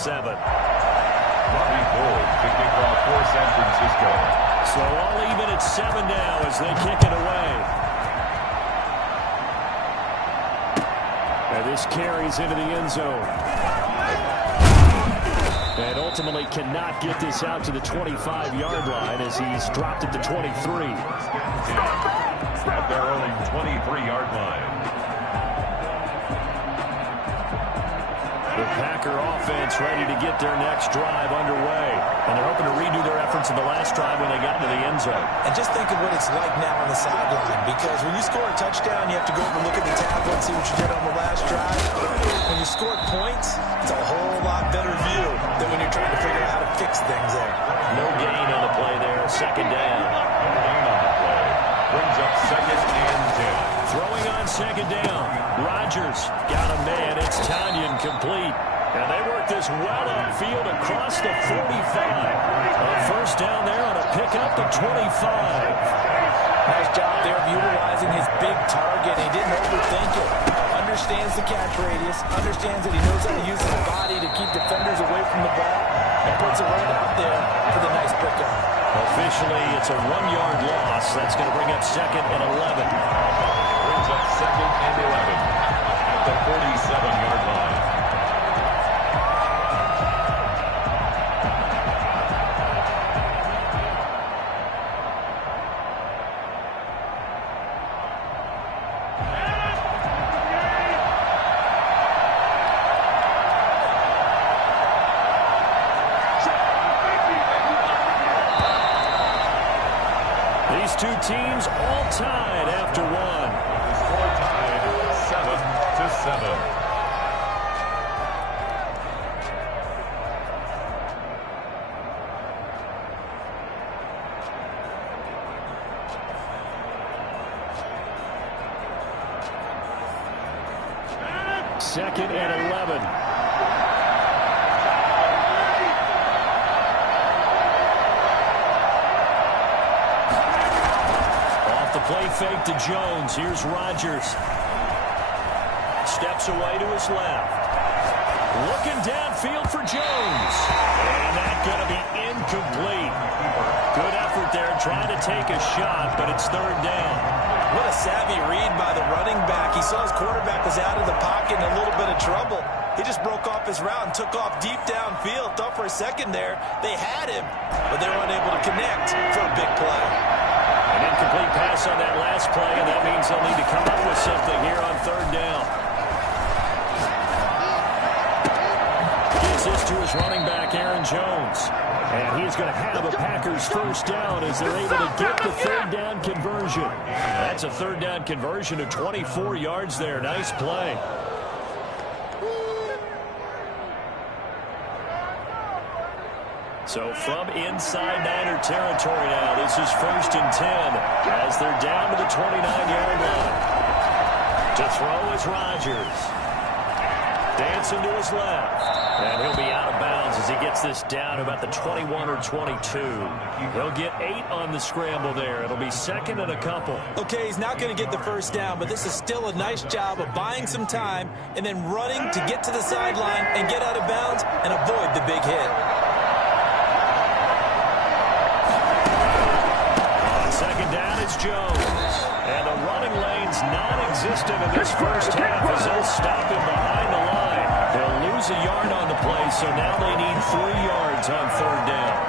Bobby Gould kicking off for San Francisco. So all even at 7 now as they kick it away. And this carries into the end zone. And ultimately cannot get this out to the 25-yard line as he's dropped it to 23. At their own 23-yard line. The Packer offense ready to get their next drive underway. And they're hoping to redo their efforts in the last drive when they got into the end zone. And just think of what it's like now on the sideline, because when you score a touchdown, you have to go over and look at the tablet and see what you did on the last drive. When you scored points, it's a whole lot better view than when you're trying to figure out how to fix things there. No gain on the play there. Second down. Gain on the play. Brings up 2nd and 10. Throwing on second down. Rodgers got a man. It's Tanyan complete. And they work this well upfield across the 45. A first down there on a pickup to 25. Nice job there of utilizing his big target. He didn't overthink it. Understands the catch radius. Understands that he knows how to use his body to keep defenders away from the ball. And puts it right out there for the nice pickup. Officially, it's a 1-yard loss. That's going to bring up 2nd and 11. Brings up 2nd and 11 at the 47-yard line. These two teams all tied after one. The score tied 7-7. Second and 11. Play fake to Jones. Here's Rodgers. Steps away to his left. Looking downfield for Jones. And that's going to be incomplete. Good effort there trying to take a shot, but it's 3rd down. What a savvy read by the running back. He saw his quarterback was out of the pocket in a little bit of trouble. He just broke off his route and took off deep downfield. Thought for a second there they had him, but they were unable to connect for a big play. An incomplete pass on that last play, and that means they'll need to come up with something here on 3rd down. Gives this to his running back, Aaron Jones. And he's going to have a Packers first down as they're able to get the 3rd down conversion. That's a 3rd down conversion of 24 yards there. Nice play. So from inside Niner territory now, this is 1st and 10 as they're down to the 29-yard line. To throw is Rodgers. Dancing to his left. And he'll be out of bounds as he gets this down about the 21 or 22. He'll get 8 on the scramble there. It'll be 2nd and a couple. Okay, he's not going to get the first down, but this is still a nice job of buying some time and then running to get to the sideline and get out of bounds and avoid the big hit. Second down, it's Jones. And the running lane's non-existent in this first half as they'll stop him behind the line. They'll lose a yard on the play, so now they need 3 yards on 3rd down.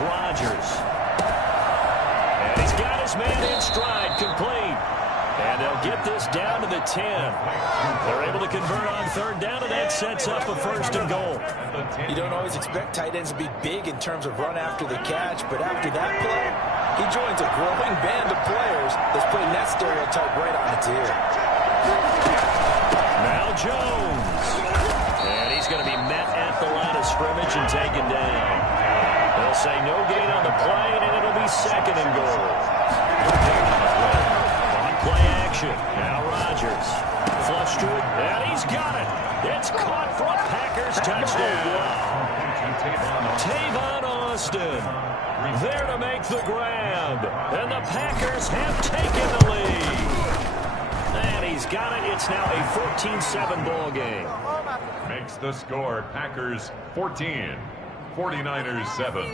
Rodgers. And he's got his man in stride, complete. And they'll get this down to the 10. They're able to convert on third down, and that sets up a first and goal. You don't always expect tight ends to be big in terms of run after the catch, but after that play, he joins a growing band of players that's putting that stereotype right on its ear. Now Jones. And he's going to be met at the line of scrimmage and taken down. They'll say no gain on the play, and it'll be second and goal. On play action. Now Rodgers. Flush to it, and he's got it. It's caught for a Packers touchdown. Tavon Austin there to make the grab. And the Packers have taken the lead. And he's got it. It's now a 14-7 ball game. Makes the score Packers 14, 49ers 7.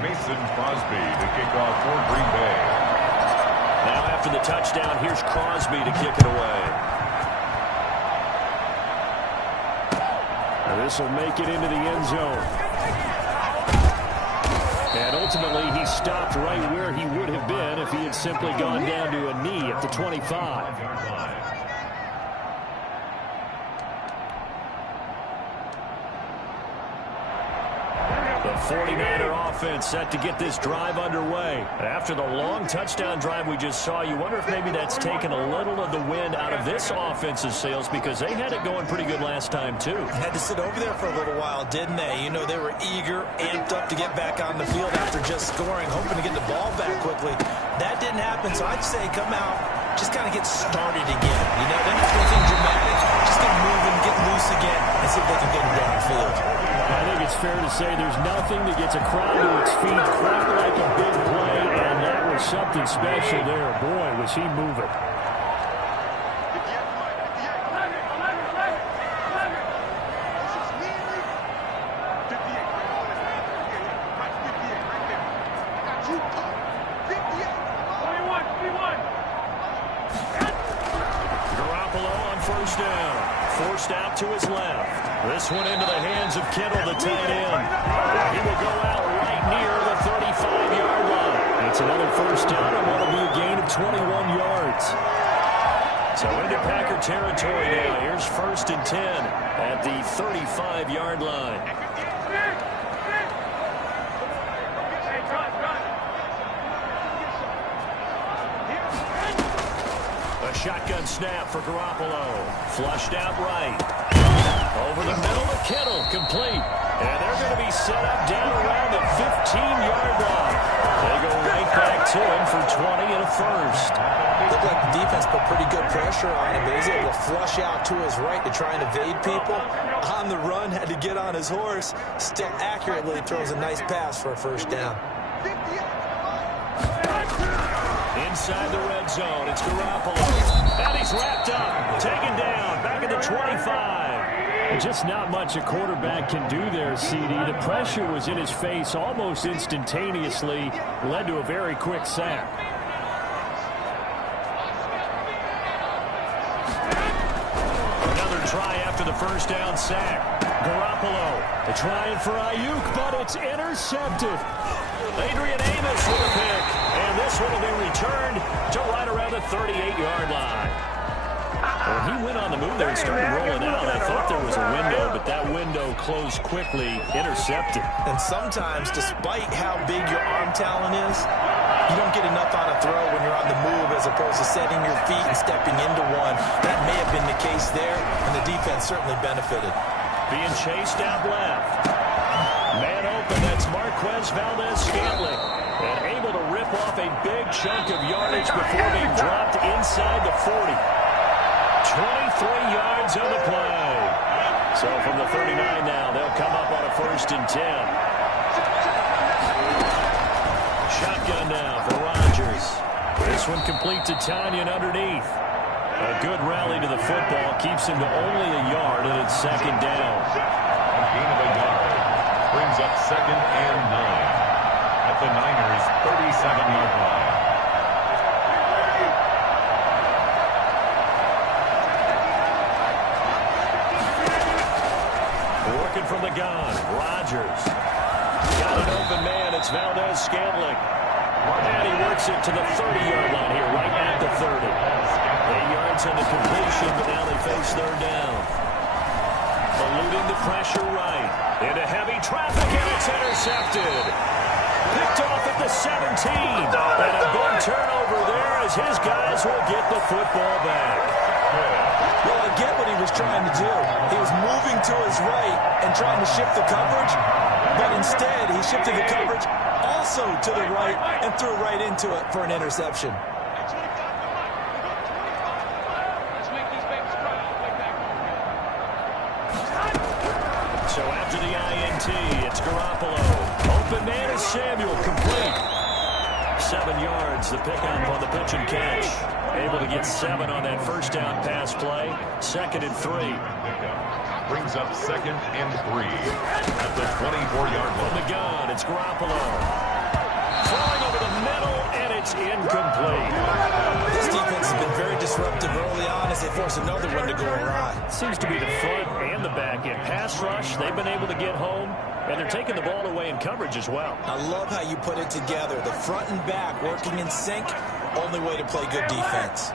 Mason Crosby to kick off for Green Bay. Now after the touchdown, here's Crosby to kick it away. This will make it into the end zone. And ultimately, he stopped right where he would have been if he had simply gone down to a knee at the 25. The 49er offense set to get this drive underway. After the long touchdown drive we just saw, you wonder if maybe that's taken a little of the wind out of this offense's sails, because they had it going pretty good last time, too. Had to sit over there for a little while, didn't they? You know, they were eager, amped up to get back on the field after just scoring, hoping to get the ball back quickly. That didn't happen, so I'd say come out, just kind of get started again. You know, don't have to do anything dramatic. Just get moving, get loose again, and see if they can get it downfield. I think it's fair to say there's nothing that gets a crowd to its feet quite like a big play, and that was something special there. Boy, was he moving. Garoppolo on first down. Forced out to his left. This one into the hands of Kittle, the tight end. He will go out right near the 35-yard line. It's another first down, and what'll be a gain of 21 yards. So into Packer territory now. Here's first and 10 at the 35-yard line. A shotgun snap for Garoppolo. Flushed out right. Over the middle of Kittle, complete. And they're going to be set up down around the 15-yard line. They go right back to him for 20 and a first. Looked like the defense put pretty good pressure on him, but he's able to flush out to his right to try and evade people. On the run, had to get on his horse. Still accurately throws a nice pass for a first down. Inside the red zone, it's Garoppolo. And he's wrapped up, taken down, back at the 25. Just not much a quarterback can do there, CD. The pressure was in his face almost instantaneously, led to a very quick sack. Another try after the first down sack. Garoppolo trying for Ayuk, but it's intercepted. Adrian Amos with a pick, and this one will be returned to right around the 38-yard line. Well, he went on the move there and started rolling out. I thought there was a window, but that window closed quickly, intercepted. And sometimes, despite how big your arm talent is, you don't get enough on a throw when you're on the move as opposed to setting your feet and stepping into one. That may have been the case there, and the defense certainly benefited. Being chased out left. Man open, that's Marquez Valdez-Scantling. And able to rip off a big chunk of yardage before being dropped inside the 40. 23 yards on the play. So from the 39 now, they'll come up on a first and 10. Shotgun now for Rodgers. This one complete to Tanyan underneath. A good rally to the football keeps him to only a yard, and it's second down. A gain of a yard brings up second and 9 at the Niners' 37-yard line. Working from the gun, Rodgers. Got an open man, it's Valdez-Scantling. And he works it to the 30-yard line here, right at the 30. 8 yards on the completion, but now they face third down. Eluding the pressure right. Into heavy traffic, and it's intercepted. Picked off at the 17. And a big turnover there as his guys will get the football back. Well, I get what he was trying to do. He was moving to his right and trying to shift the coverage, but instead he shifted the coverage also to the right and threw right into it for an interception. So after the INT, it's Garoppolo. Open man is Samuel, complete. 7 yards, the pickup on the pitch and catch. Able to get 7 on that first down pass play. 2nd and 3. Brings up 2nd and 3 at the 24-yard line. From the gun, it's Garoppolo. Throwing over the middle, and it's incomplete. This defense has been very disruptive early on as they force another one to go awry. Seems to be the front and the back end. Pass rush, they've been able to get home, and they're taking the ball away in coverage as well. I love how you put it together. The front and back working in sync, only way to play good defense.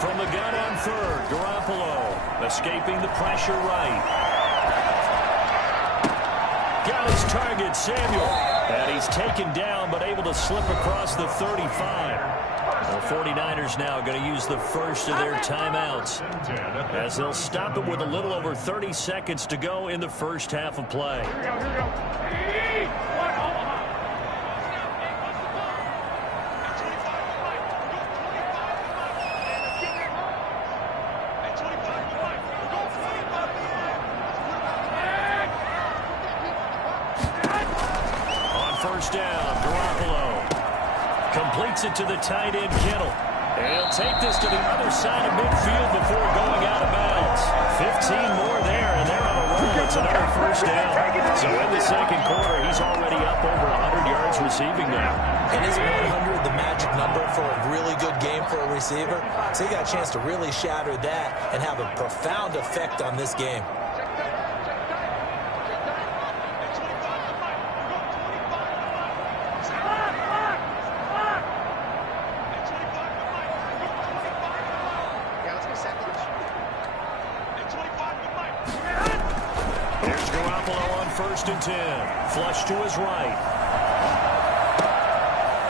From the gun on third, Garoppolo escaping the pressure right. Got his target, Samuel. And he's taken down, but able to slip across the 35. The 49ers now going to use the first of their timeouts, as they'll stop it with a little over 30 seconds to go in the first half of play. First down, Garoppolo completes it to the tight end, Kittle. And he'll take this to the other side of midfield before going out of bounds. 15 more there, and they're on a roll. It's another first down. So in the second quarter, he's already up over 100 yards receiving now. And isn't 100 the magic number for a really good game for a receiver? So he got a chance to really shatter that and have a profound effect on this game. First and 10. Flush to his right.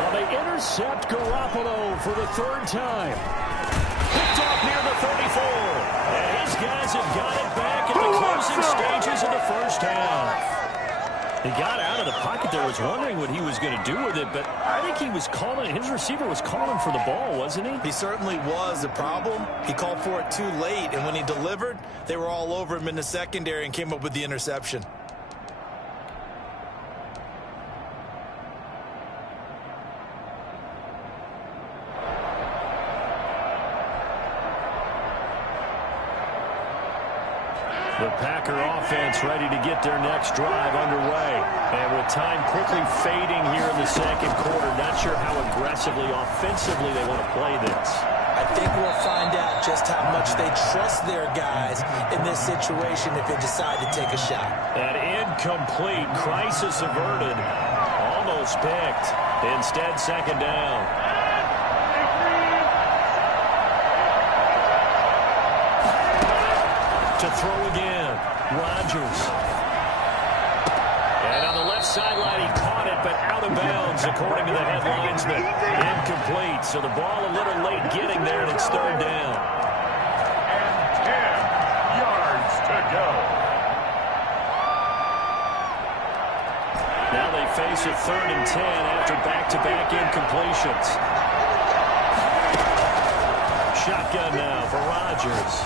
Well, they intercept Garoppolo for the third time. Picked off near the 34. And his guys have got it back at the closing stages of the first half. He got out of the pocket there, was wondering what he was going to do with it, but I think he was calling, his receiver was calling for the ball, wasn't he? He certainly was. The problem, he called for it too late, and when he delivered, they were all over him in the secondary and came up with the interception. The Packer offense ready to get their next drive underway. And with time quickly fading here in the second quarter, not sure how aggressively, offensively they want to play this. I think we'll find out just how much they trust their guys in this situation if they decide to take a shot. An incomplete, crisis averted, almost picked. Instead, second down. To throw again, Rodgers. And on the left sideline, he caught it, but out of bounds, according to the head linesman. Incomplete, so the ball a little late getting there, and it's third down. And 10 yards to go. Now they face a 3rd and 10 after back-to-back incompletions. Shotgun now for Rodgers.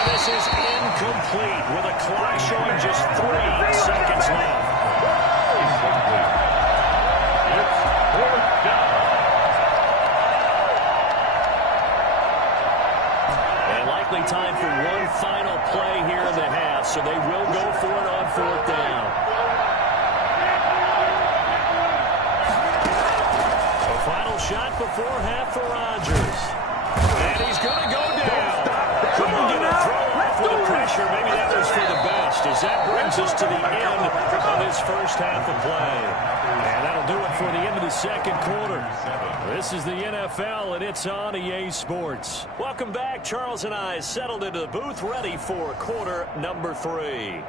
This is incomplete with a clock showing just 3 seconds left. Incomplete. It's 4th down. And likely time for one final play here in the half, so they will go for it on 4th down. shot before half for Rodgers. And he's going to go down. Couldn't get a throw off with the pressure. Maybe that was for the best, as that brings us to the end of this first half of play. And that'll do it for the end of the second quarter. This is the NFL, and it's on EA Sports. Welcome back. Charles and I settled into the booth, ready for quarter number 3.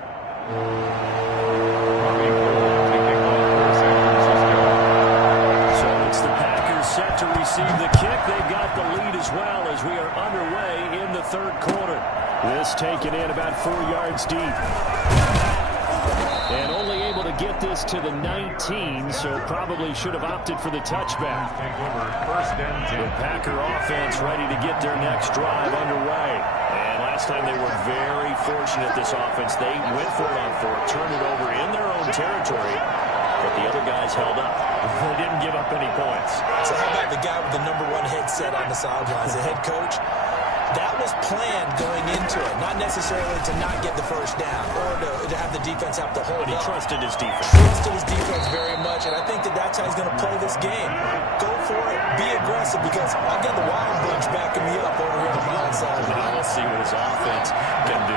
So it's the Packers set to receive the kick. They've got the lead as well as we are underway in the third quarter. This taken in about 4 yards deep. And only able to get this to the 19, so probably should have opted for the touchback. The Packer offense ready to get their next drive underway. And last time they were very fortunate, this offense. They went for it on 4, turned it over in their own territory, but the other guys held up. They didn't give up any points. So how about the guy with the #1 headset on the sidelines, the head coach? That was planned going into it, not necessarily to not get the first down or to have the defense have to hold But he up. trusted his defense. Trusted his defense very much, and I think that's how he's going to play this game. Go for it, be aggressive, because I've got the Wild Bunch backing me up over here on the outside. Now we'll see what his offense can do.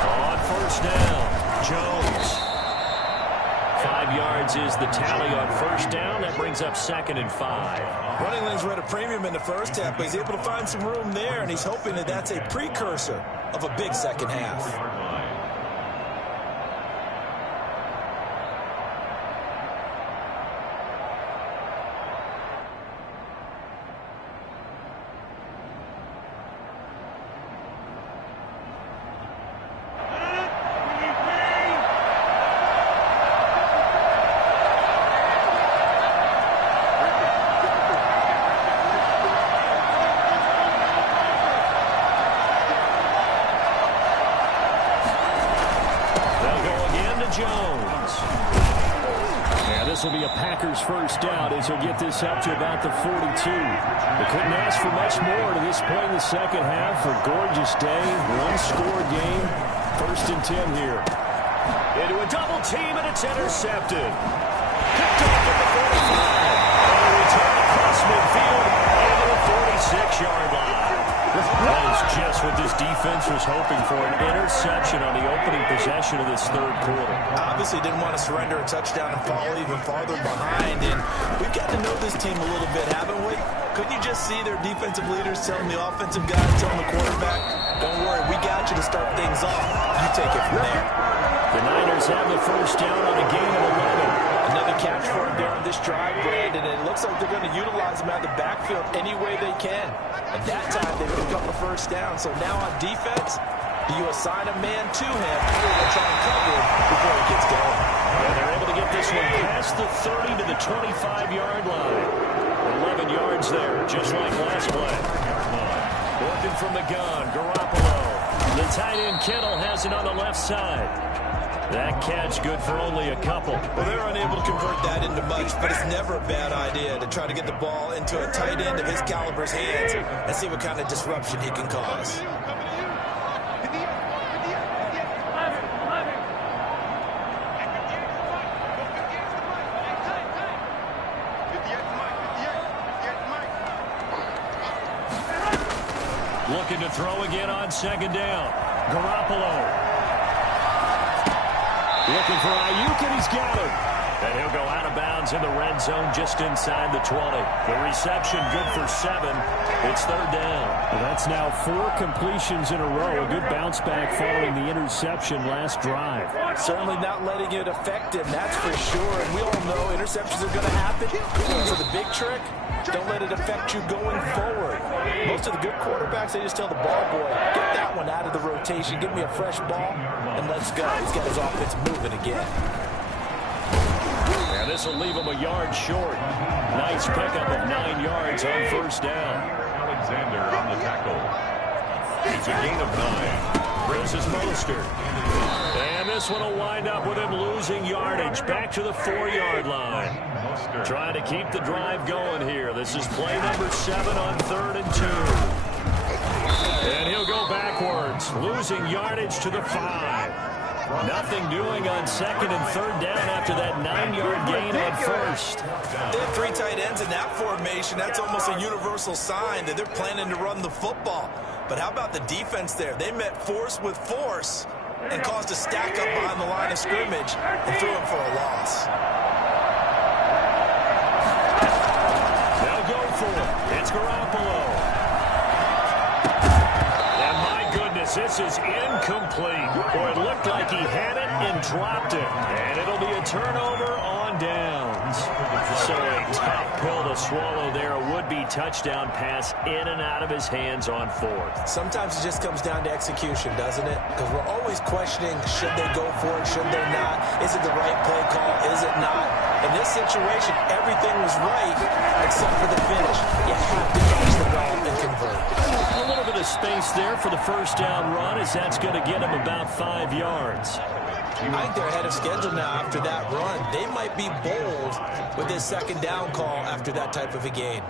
On first down, Jones. 5 yards is the tally on first down. That brings up 2nd and 5. Running lanes were at a premium in the first half, but he's able to find some room there, and he's hoping that that's a precursor of a big second half. This will be a Packers first down as he'll get this up to about the 42. They couldn't ask for much more to this point in the second half. A gorgeous day, one-score game. 1st and 10 here. Into a double team, and it's intercepted. Picked off at the 45. And a return across midfield into the 46-yard line. That is just what this defense was hoping for, an interception on the opening possession of this third quarter. Obviously didn't want to surrender a touchdown and fall even farther behind, and we've got to know this team a little bit, haven't we? Couldn't you just see their defensive leaders telling the offensive guys, telling the quarterback, don't worry, we got you to start things off. You take it from there. The Niners have the first down on a gain of 11. Another catch for him there on this drive, Brandon, and it looks like they're going to utilize him out of the backfield any way they can. And that time they pick up a first down. So now on defense, do you assign a man to him, or do you try and cover him before he gets going? And they're able to get this one past the 30 to the 25-yard line. 11 yards there, just like last play. Working from the gun, Garoppolo. The tight end Kittle has it on the left side. That catch good for only a couple. Well, they're unable to convert that into much, but it's never a bad idea to try to get the ball into a tight end of his caliber's hands and see what kind of disruption he can cause. Looking to throw again on 2nd down. Garoppolo. Looking for Ayuk, and he's got him. And he'll go out of bounds in the red zone just inside the 20. The reception good for 7. It's 3rd down. Well, that's now 4 completions in a row. A good bounce back following the interception last drive. Certainly not letting it affect him, that's for sure. And we all know interceptions are going to happen. So the big trick, don't let it affect you going forward. Most of the good quarterbacks, they just tell the ball boy, get that one out of the rotation, give me a fresh ball, and let's go. He's got his offense moving again. And this will leave him a yard short. Nice pickup of 9 yards on first down. Alexander on the tackle. It's a gain of 9. This is Mostert. And this one will wind up with him losing yardage back to the 4-yard line. Trying to keep the drive going here. This is play number 7 on 3rd and 2. And he'll go backwards, losing yardage to the 5. Nothing doing on second and third down after that 9-yard gain on first. They have 3 tight ends in that formation. That's almost a universal sign that they're planning to run the football. But how about the defense there? They met force with force and caused a stack up behind the line of scrimmage and threw him for a loss. They'll go for it. It's Garoppolo. And my goodness, this is incomplete. Boy, it looked like he had it and dropped it. And it'll be a turnover on downs. So a tough pill to swallow there. A would-be touchdown pass in and out of his hands on fourth. Sometimes it just comes down to execution, doesn't it? Because we're always questioning, should they go for it, should they not? Is it the right play call, is it not? In this situation, everything was right except for the finish. You have to catch the ball and convert. A little bit of space there for the first down run, as that's going to get him about 5 yards. I think they're ahead of schedule now after that run. They might be bold with this second down call after that type of a gain.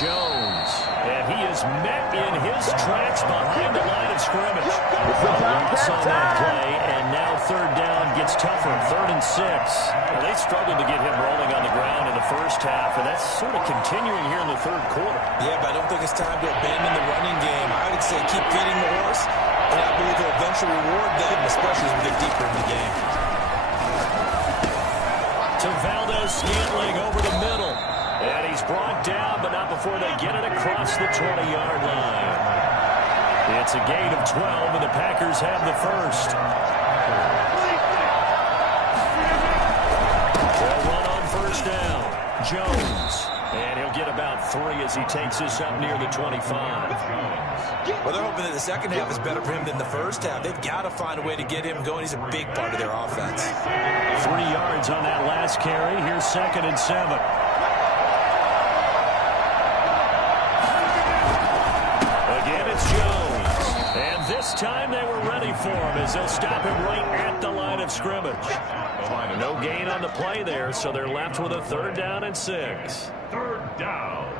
Jones, and he is met in his tracks behind the line of scrimmage. Looks on that play, and now third down gets tougher, 3rd and 6. Well, they struggled to get him rolling on the ground in the first half, and that's sort of continuing here in the third quarter. Yeah, but I don't think it's time to abandon the running game. I would say keep feeding the horse, and I believe it'll eventually reward them, especially as we get deeper in the game. To Valdez-Scantling over the middle. And he's brought down, but not before they get it across the 20-yard line. It's a gain of 12, and the Packers have the first. They'll run on first down. Jones. And he'll get about 3 as he takes this up near the 25. Well, they're hoping that the second half is better for him than the first half. They've got to find a way to get him going. He's a big part of their offense. 3 yards on that last carry. Here's 2nd and 7. This time they were ready for him as they'll stop him right at the line of scrimmage. No gain on the play there, so they're left with a 3rd down and 6. 3rd down.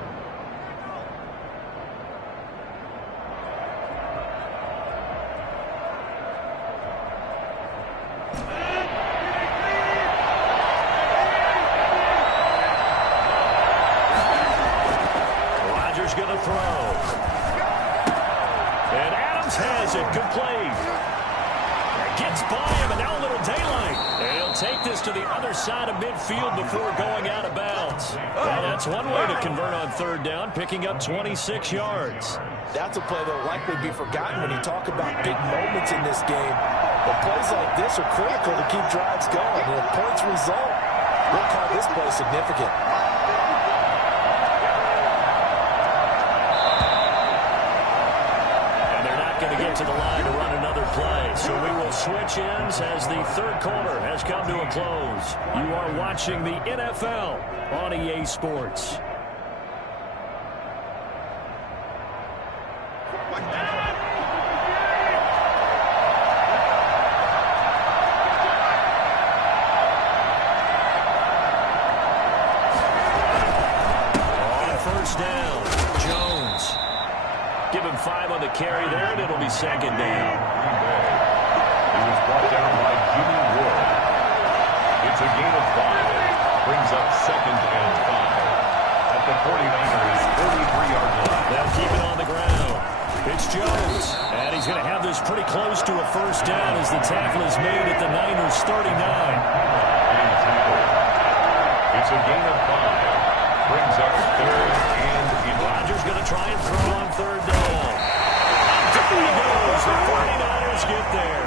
Rodgers going to throw. And Adams has it complete. Gets by him, and now a little daylight. And he'll take this to the other side of midfield before going out of bounds. Well, that's one way to convert on 3rd down, picking up 26 yards. That's a play that will likely be forgotten when you talk about big moments in this game. But plays like this are critical to keep drives going. And if points result, we'll call this play significant. Going to get to the line to run another play. So we will switch ends as the third quarter has come to a close. You are watching the NFL on EA Sports. On first down, Jones. Give him 5 on the carry there, and it'll be 2nd down. He was brought down by Jimmy Ward. It's a gain of 5. Brings up 2nd and 5. At the 49ers' 43-yard line. They'll keep it on the ground. It's Jones. And he's going to have this pretty close to a first down as the tackle is made at the Niners' 39. And tackle. It's a gain of 5. Brings up 3rd and 11. Rodgers going to try and throw on 3rd down. Down he goes. The 49ers get there.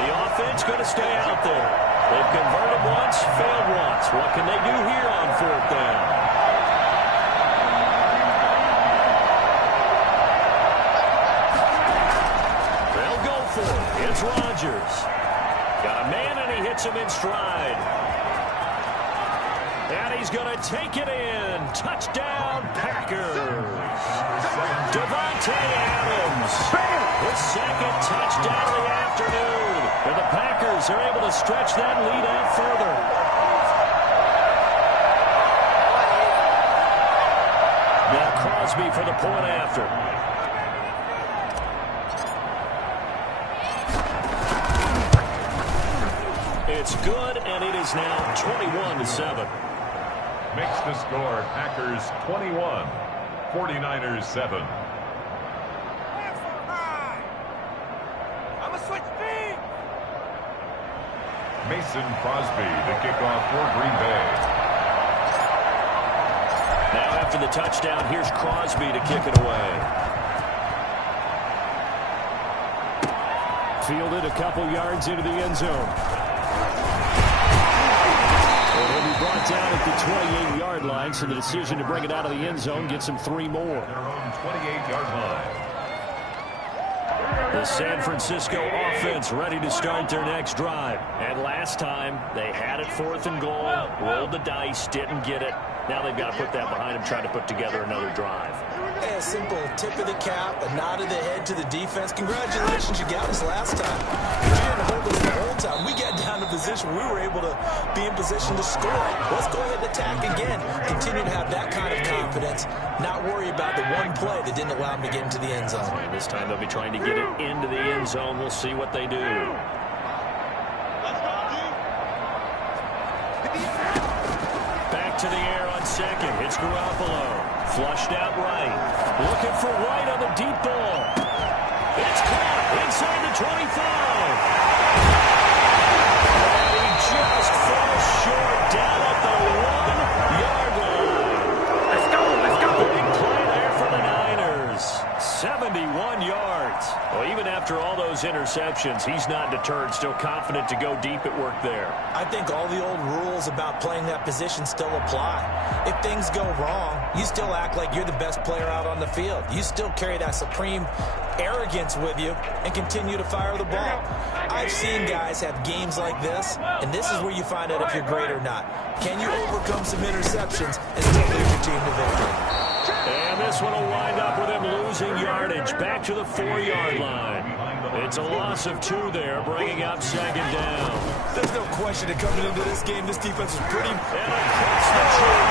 The offense going to stay out there. They've converted once, failed once. What can they do here on 4th down? They'll go for it. It's Rodgers. Got a man, and he hits him in stride. And he's going to take it in. Touchdown, Packers. Davante Adams. His second touchdown of the afternoon. And the Packers are able to stretch that lead out further. Now Crosby for the point after. It's good, and it is now 21-7. Makes the score Packers 21, 49ers 7. I'm a switch speed. Mason Crosby to kick off for Green Bay. Now after the touchdown, here's Crosby to kick it away. Fielded a couple yards into the end zone. He'll be brought down at the 28-yard line, so the decision to bring it out of the end zone gets him 3 more. Their own 28-yard line. The San Francisco offense ready to start their next drive. And last time, they had it 4th and goal, rolled the dice, didn't get it. Now they've got to put that behind them, try to put together another drive. Hey, a simple tip of the cap, a nod of the head to the defense. Congratulations, you got us last time. You didn't hold us the whole time. We got down to position. We were able to be in position to score. Let's go ahead and attack again. Continue to have that kind of confidence. Not worry about the one play that didn't allow them to get into the end zone. And this time they'll be trying to get it into the end zone. We'll see what they do. Back to the air on second. It's Garoppolo. Flushed out right. Looking for White on the deep ball. It's caught inside the 25. And he just falls short down at the 1-yard line. Let's go. Let's go. Big play there for the Niners. 71 yards. Well, even after all those interceptions, he's not deterred, still confident to go deep at work there. I think all the old rules about playing that position still apply. If things go wrong, you still act like you're the best player out on the field. You still carry that supreme arrogance with you and continue to fire the ball. I've seen guys have games like this, and this is where you find out if you're great or not. Can you overcome some interceptions and still lead your team to victory? And this one will wind up with him losing yardage back to the 4-yard line. It's a loss of 2 there, bringing up 2nd down. There's no question that coming into this game, this defense was pretty... And across the tree,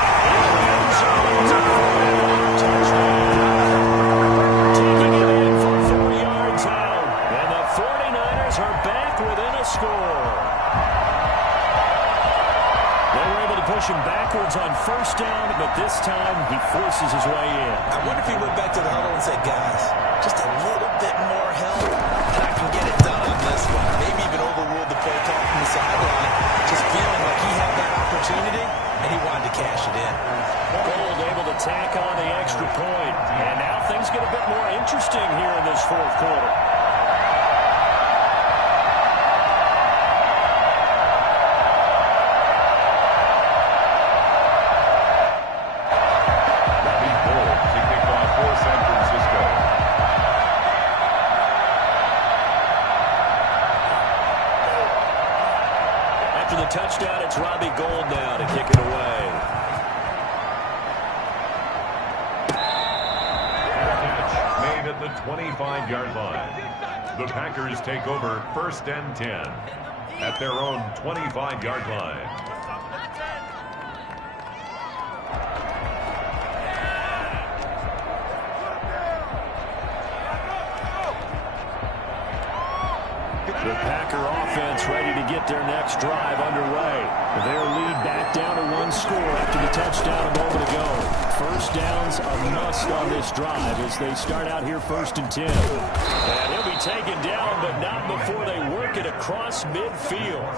taking it in for 4 yards out. And the 49ers are back within a score. They were able to push him backwards on 1st down, but this time he forces his way in. I wonder if he went back to the huddle and said, guys, just a little bit more help, and I can get it done on this one. Maybe even overruled the play call from the sideline, just feeling like he had that opportunity, and he wanted to cash it in. Gold able to tack on the extra point. And now things get a bit more interesting here in this 4th quarter. Touchdown, it's Robbie Gould now to kick it away. Catch made at the 25-yard line. The Packers take over 1st and 10 at their own 25-yard line. The Packer offense ready to get their next drive underway. Their lead back down to 1 score after the touchdown a moment ago. 1st downs a must on this drive as they start out here 1st and 10. And he'll be taken down, but not before they work it across midfield.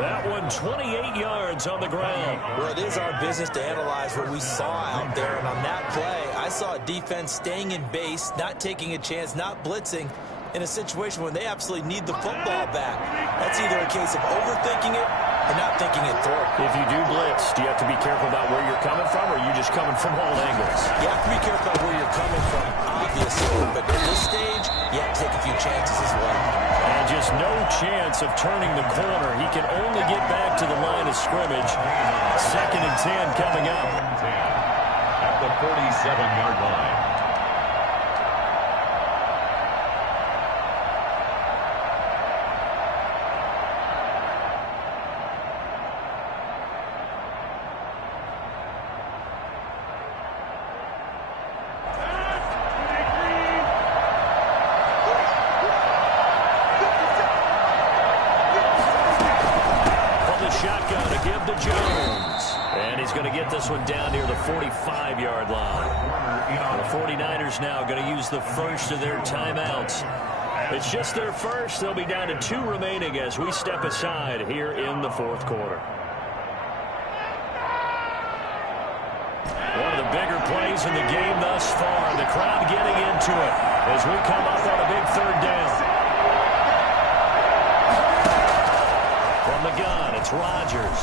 That one 28 yards on the ground. Well, it is our business to analyze what we saw out there, and on that play, I saw a defense staying in base, not taking a chance, not blitzing, in a situation when they absolutely need the football back. That's either a case of overthinking it or not thinking it through. If you do blitz, do you have to be careful about where you're coming from, or are you just coming from all angles? You have to be careful about where you're coming from, obviously, but at this stage, you have to take a few chances as well. And just no chance chance of turning the corner. He can only get back to the line of scrimmage. 2nd and 10 coming up. At the 47-yard line. Shotgun to give to Jones. And he's going to get this one down near the 45-yard line. The 49ers now going to use the first of their timeouts. It's just their first. They'll be down to 2 remaining as we step aside here in the 4th quarter. One of the bigger plays in the game thus far. The crowd getting into it as we come up on a big 3rd down. From the gun, it's Rodgers.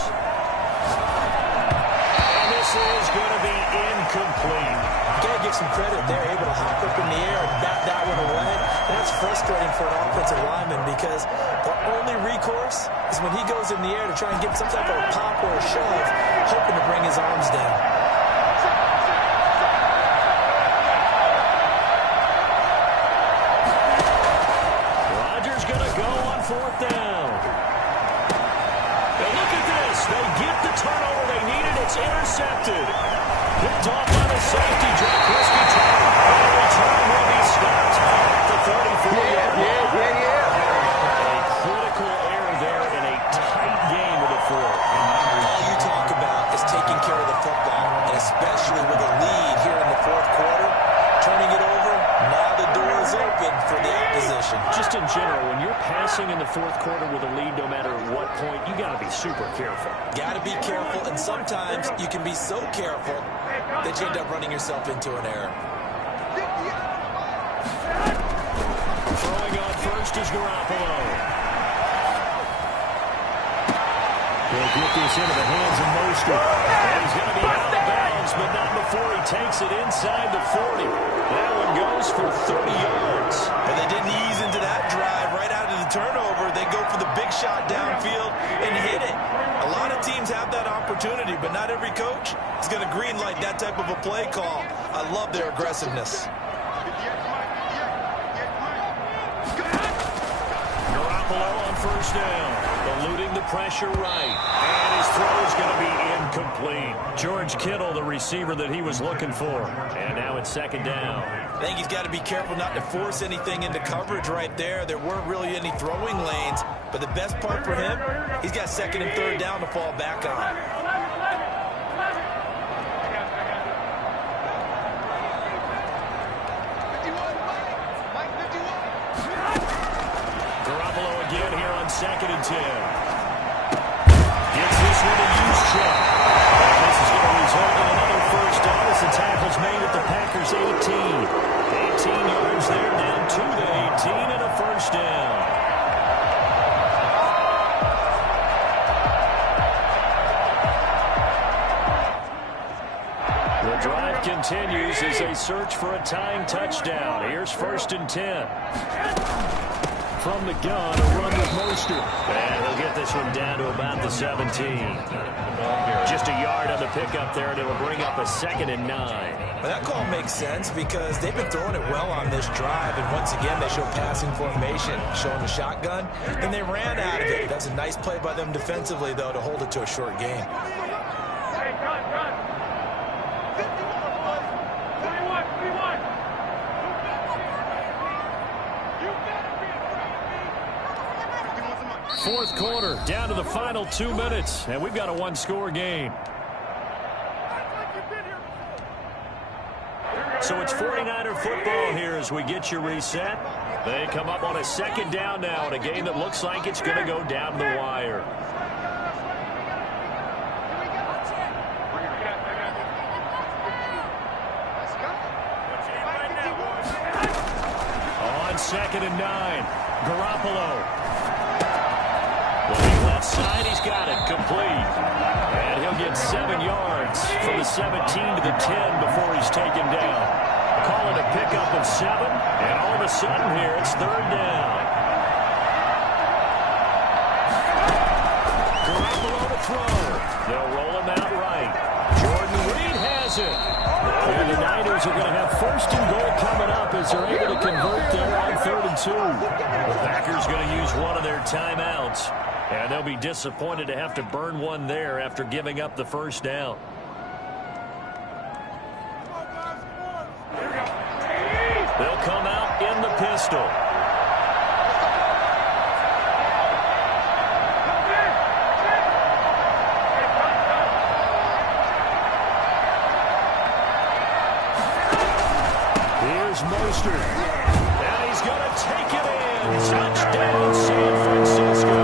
And this is going to be incomplete. Got to give some credit there, able to hop up in the air and bat that one away. That's frustrating for an offensive lineman because the only recourse is when he goes in the air to try and get some type of a pop or a shove, hoping to bring his arms down. Rodgers going to go on 4th down. They get the turnover they needed. It's intercepted. Picked off by the safety. Drake Risky trying to return will be stopped at the 34-yard line. A critical error there in a tight game of the 4th. All you talk about is taking care of the football, and especially with a lead here in the 4th quarter, turning it over. Now the door is open for the opposition. Just in general, when you're passing in the 4th quarter with a lead, no matter what point, you got to be super careful. Got to be careful, and sometimes you can be so careful that you end up running yourself into an error. Throwing on first is Garoppolo. He'll get this into the hands of Mostert. And he's going to be out of bounds, but not before he takes it inside the 40. That one goes for 30 yards. But they didn't ease into that drive right out of the turnover. They go for the big shot downfield and hit it. A lot of teams have that opportunity, but not every coach is going to green light that type of a play call. I love their aggressiveness. Garoppolo on first down, eluding the pressure right. And his throw is going to be incomplete. George Kittle, the receiver that he was looking for. And now it's 2nd down. I think he's got to be careful not to force anything into coverage right there. There weren't really any throwing lanes. But the best part for him, he's got 2nd and 3rd down to fall back on. Garoppolo again here on 2nd and 10. Gets this one to Juszczyk. And this is going to result in another first down as the tackle's made at the Packers 18. 18 yards there, down to the 18 and a first down. The drive continues as they search for a tying touchdown. Here's 1st and 10. From the gun, a run with Mostert. And he'll get this one down to about the 17. Just a yard on the pickup there, and it'll bring up a 2nd and 9. Well, that call makes sense because they've been throwing it well on this drive, and once again, they show passing formation, showing the shotgun, and they ran out of it. That's a nice play by them defensively, though, to hold it to a short game. Fourth quarter, down to the final 2 minutes, and we've got a one-score game. So it's 49er football here as we get you reset. They come up on a 2nd down now in a game that looks like it's going to go down to the wire. On 2nd and 9, Garoppolo. Looking left side, he's got it, complete. And he'll get 7 yards from the 17 to the 10 before he's taken down. Call it a pickup of 7, and all of a sudden here, it's 3rd down. throw. They'll roll him out right. Jordan Reed has it. And the Niners are going to have first and goal coming up as they're able to convert there on 3rd and 2. The Packers going to use one of their timeouts. And they'll be disappointed to have to burn one there after giving up the first down. They'll come out in the pistol. Here's Mostert. And he's going to take it in. Touchdown, San Francisco.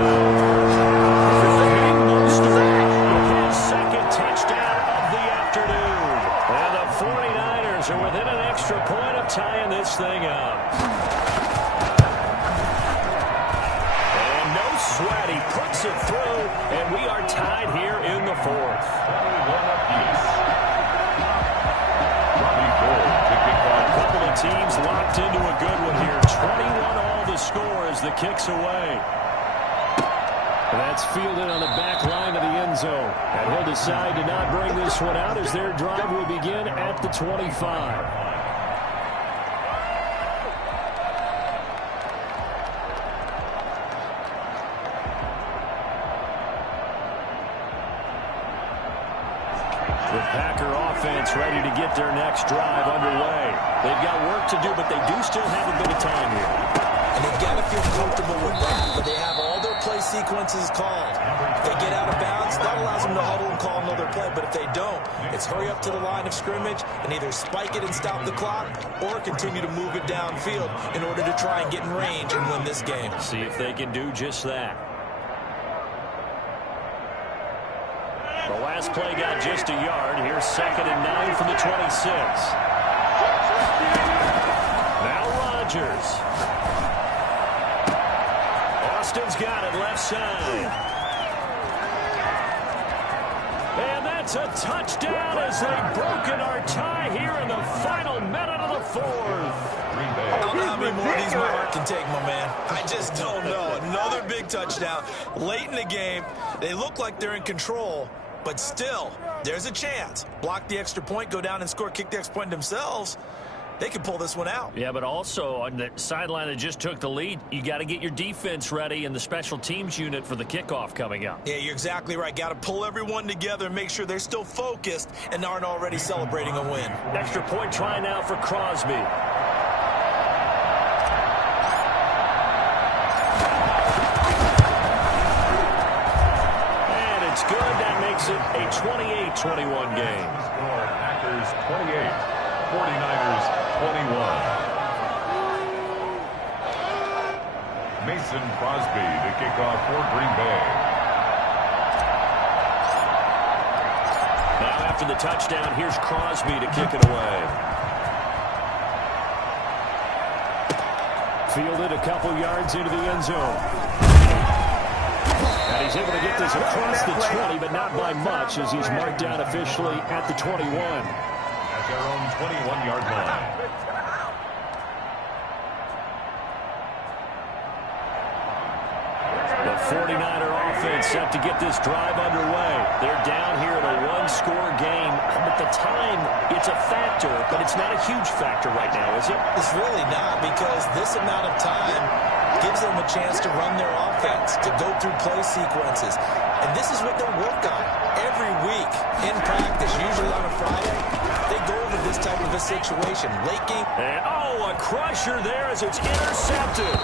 Mostert with his second touchdown of the afternoon. And the 49ers are within an extra point of tying this thing up. And no sweat. He puts it through, and we are tied here in the 4th. Teams locked into a good one here. 21 all the score as the kick's away. And that's fielded on the back line of the end zone. And he'll decide to not bring this one out as their drive will begin at the 25. The Packer offense ready to get their next drive underway. They've got work to do, but they do still have a bit of time here. And they've got to feel comfortable with that, but they have all their play sequences called. If they get out of bounds, that allows them to huddle and call another play. But if they don't, it's hurry up to the line of scrimmage and either spike it and stop the clock or continue to move it downfield in order to try and get in range and win this game. See if they can do just that. The last play got just a yard. Here's 2nd and 9 from the 26. Now Rodgers. Austin's got it left side. And that's a touchdown as they've broken our tie here in the final minute of the 4th. I don't know how many more of these my heart can take, my man. I just don't know. Another big touchdown. Late in the game, they look like they're in control. But still, there's a chance. Block the extra point, go down and score, kick the extra point themselves. They can pull this one out. Yeah, but also on the sideline that just took the lead, you got to get your defense ready and the special teams unit for the kickoff coming up. Yeah, you're exactly right. Got to pull everyone together and make sure they're still focused and aren't already celebrating a win. Extra point try now for Crosby. It's good. That makes it a 28-21 game. Score Packers 28, 49ers 21. Mason Crosby to kick off for Green Bay. Now after the touchdown, here's Crosby to kick it away. Fielded a couple yards into the end zone. And he's able to get this across the 20, but not by much as he's marked down officially at the 21. At their own 21-yard line. The 49er offense set to get this drive underway. They're down here in a one-score game, but the time, it's a factor, but it's not a huge factor right now, is it? It's really not, because this amount of time gives them a chance to run their offense, to go through play sequences. And this is what they work on every week in practice, usually on a Friday. They go over this type of a situation. Late game. And, oh, a crusher there as it's intercepted.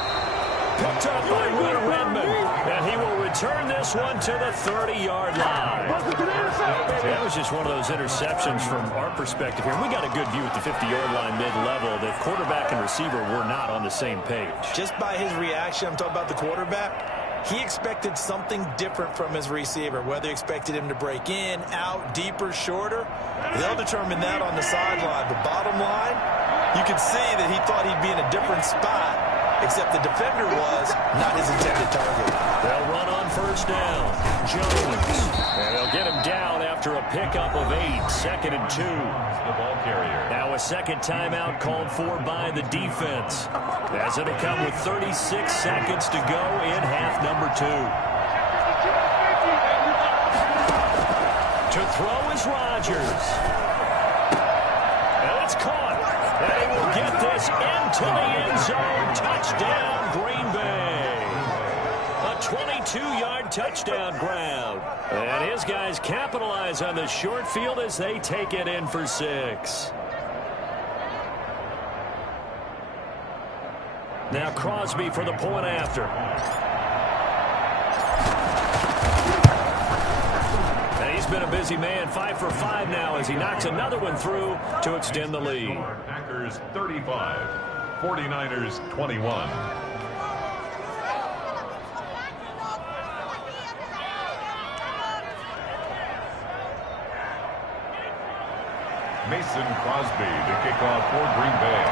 Picked up by Will Redmond. And he will return this one to the 30-yard line. That was just one of those interceptions from our perspective here. We got a good view at the 50-yard line mid-level. The quarterback and receiver were not on the same page. Just by his reaction, I'm talking about the quarterback, he expected something different from his receiver. Whether he expected him to break in, out, deeper, shorter, they'll determine that on the sideline. But bottom line, you could see that he thought he'd be in a different spot, except the defender was not his intended target. They'll run on first down. Jones. And they'll get him down after a pickup of 8. 2nd and 2. The ball carrier. Now a second timeout called for by the defense, as it'll come with 36 seconds to go in half number 2. To throw is Rodgers. And it's caught. And he will get this into the end zone. Touchdown, Green Bay. A 22-yard touchdown grab. And his guys capitalize on the short field as they take it in for 6. Now Crosby for the point after. And he's been a busy man, 5 for 5 now as he knocks another one through to extend the lead. Packers 35, 49ers 21. Mason Crosby to kick off for Green Bay.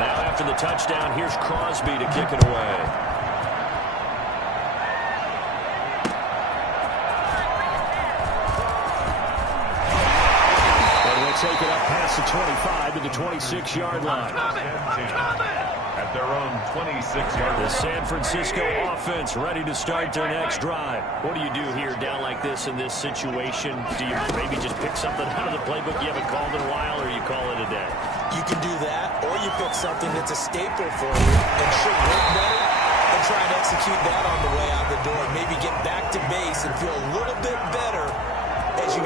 Now after the touchdown, here's Crosby to kick it away. And they'll take it up past the 25 to the 26-yard line. At their own 26-yard line. The San Francisco offense ready to start their next drive. What do you do here down like this in this situation? Do you maybe just pick something out of the playbook you haven't called in a while, or you call it a day? You can do that, or you pick something that's a staple for you and should work better and try and execute that on the way out the door. Maybe get back to base and feel a little bit better as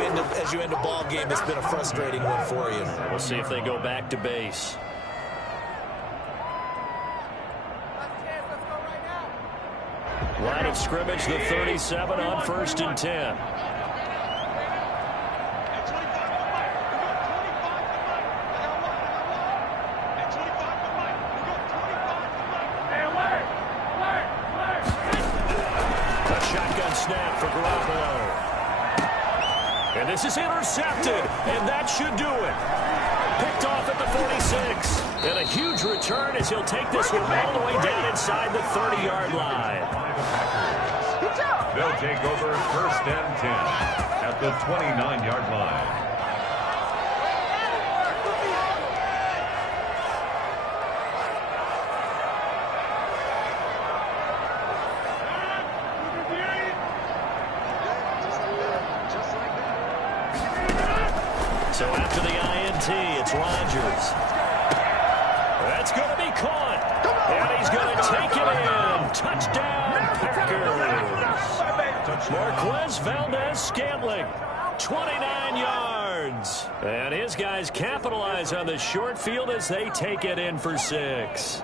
you end a ball game that's been a frustrating one for you. We'll see if they go back to base. Line of scrimmage, the 37 on 1st and 10. A shotgun snap for Garoppolo. And this is intercepted, and that should do it. Picked off at the 46. And a huge return as he'll take this one all the way down inside the 30-yard line. They'll take over 1st and 10 at the 29-yard line. So after the INT, it's Rodgers. That's going to be caught. And he's going to take it in. Touchdown, Packers. Marquez Valdez-Scantling, 29 yards. And his guys capitalize on the short field as they take it in for 6.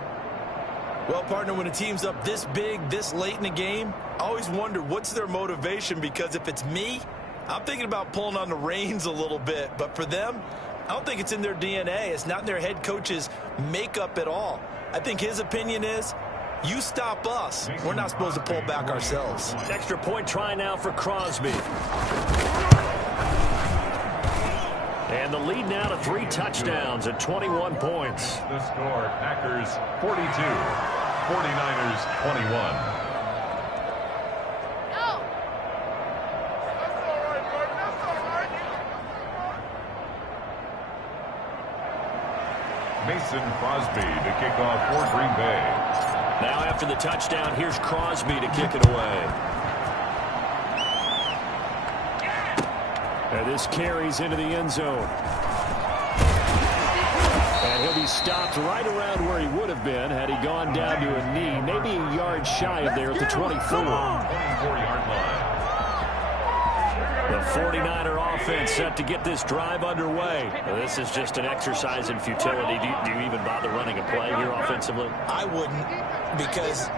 Well, partner, when a team's up this big, this late in the game, I always wonder what's their motivation, because if it's me, I'm thinking about pulling on the reins a little bit. But for them, I don't think it's in their DNA. It's not in their head coach's makeup at all. I think his opinion is, you stop us. We're not supposed to pull back ourselves. Extra point try now for Crosby. And the lead now to 3 touchdowns at 21 points. The score, Packers 42, 49ers 21. Mason Crosby to kick off for Green Bay. Now after the touchdown, here's Crosby to kick it away. And this carries into the end zone. And he'll be stopped right around where he would have been had he gone down to a knee, maybe a yard shy of there at the 24. 24-yard line. The 49er offense set to get this drive underway. Well, this is just an exercise in futility. Do you even bother running a play here offensively? I wouldn't, because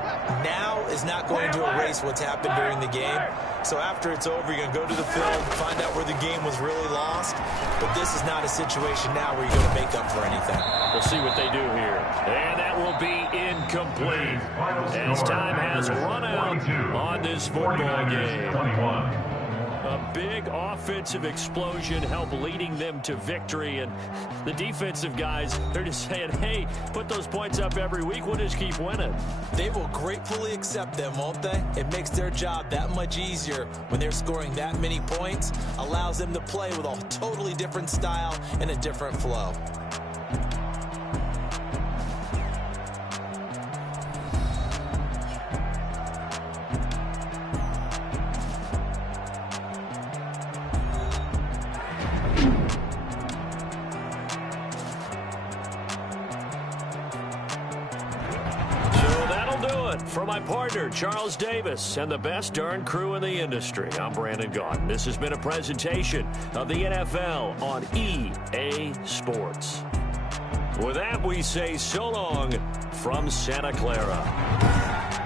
now is not going to erase what's happened during the game. So after it's over, you're going to go to the film, find out where the game was really lost. But this is not a situation now where you're going to make up for anything. We'll see what they do here. And that will be incomplete as time has run out on this football game. 21. A big offensive explosion helped leading them to victory. And the defensive guys, they're just saying, hey, put those points up every week. We'll just keep winning. They will gratefully accept them, won't they? It makes their job that much easier when they're scoring that many points. Allows them to play with a totally different style and a different flow. my partner, Charles Davis, and the best darn crew in the industry, I'm Brandon Gaudin. This has been a presentation of the NFL on EA Sports. With that, we say so long from Santa Clara.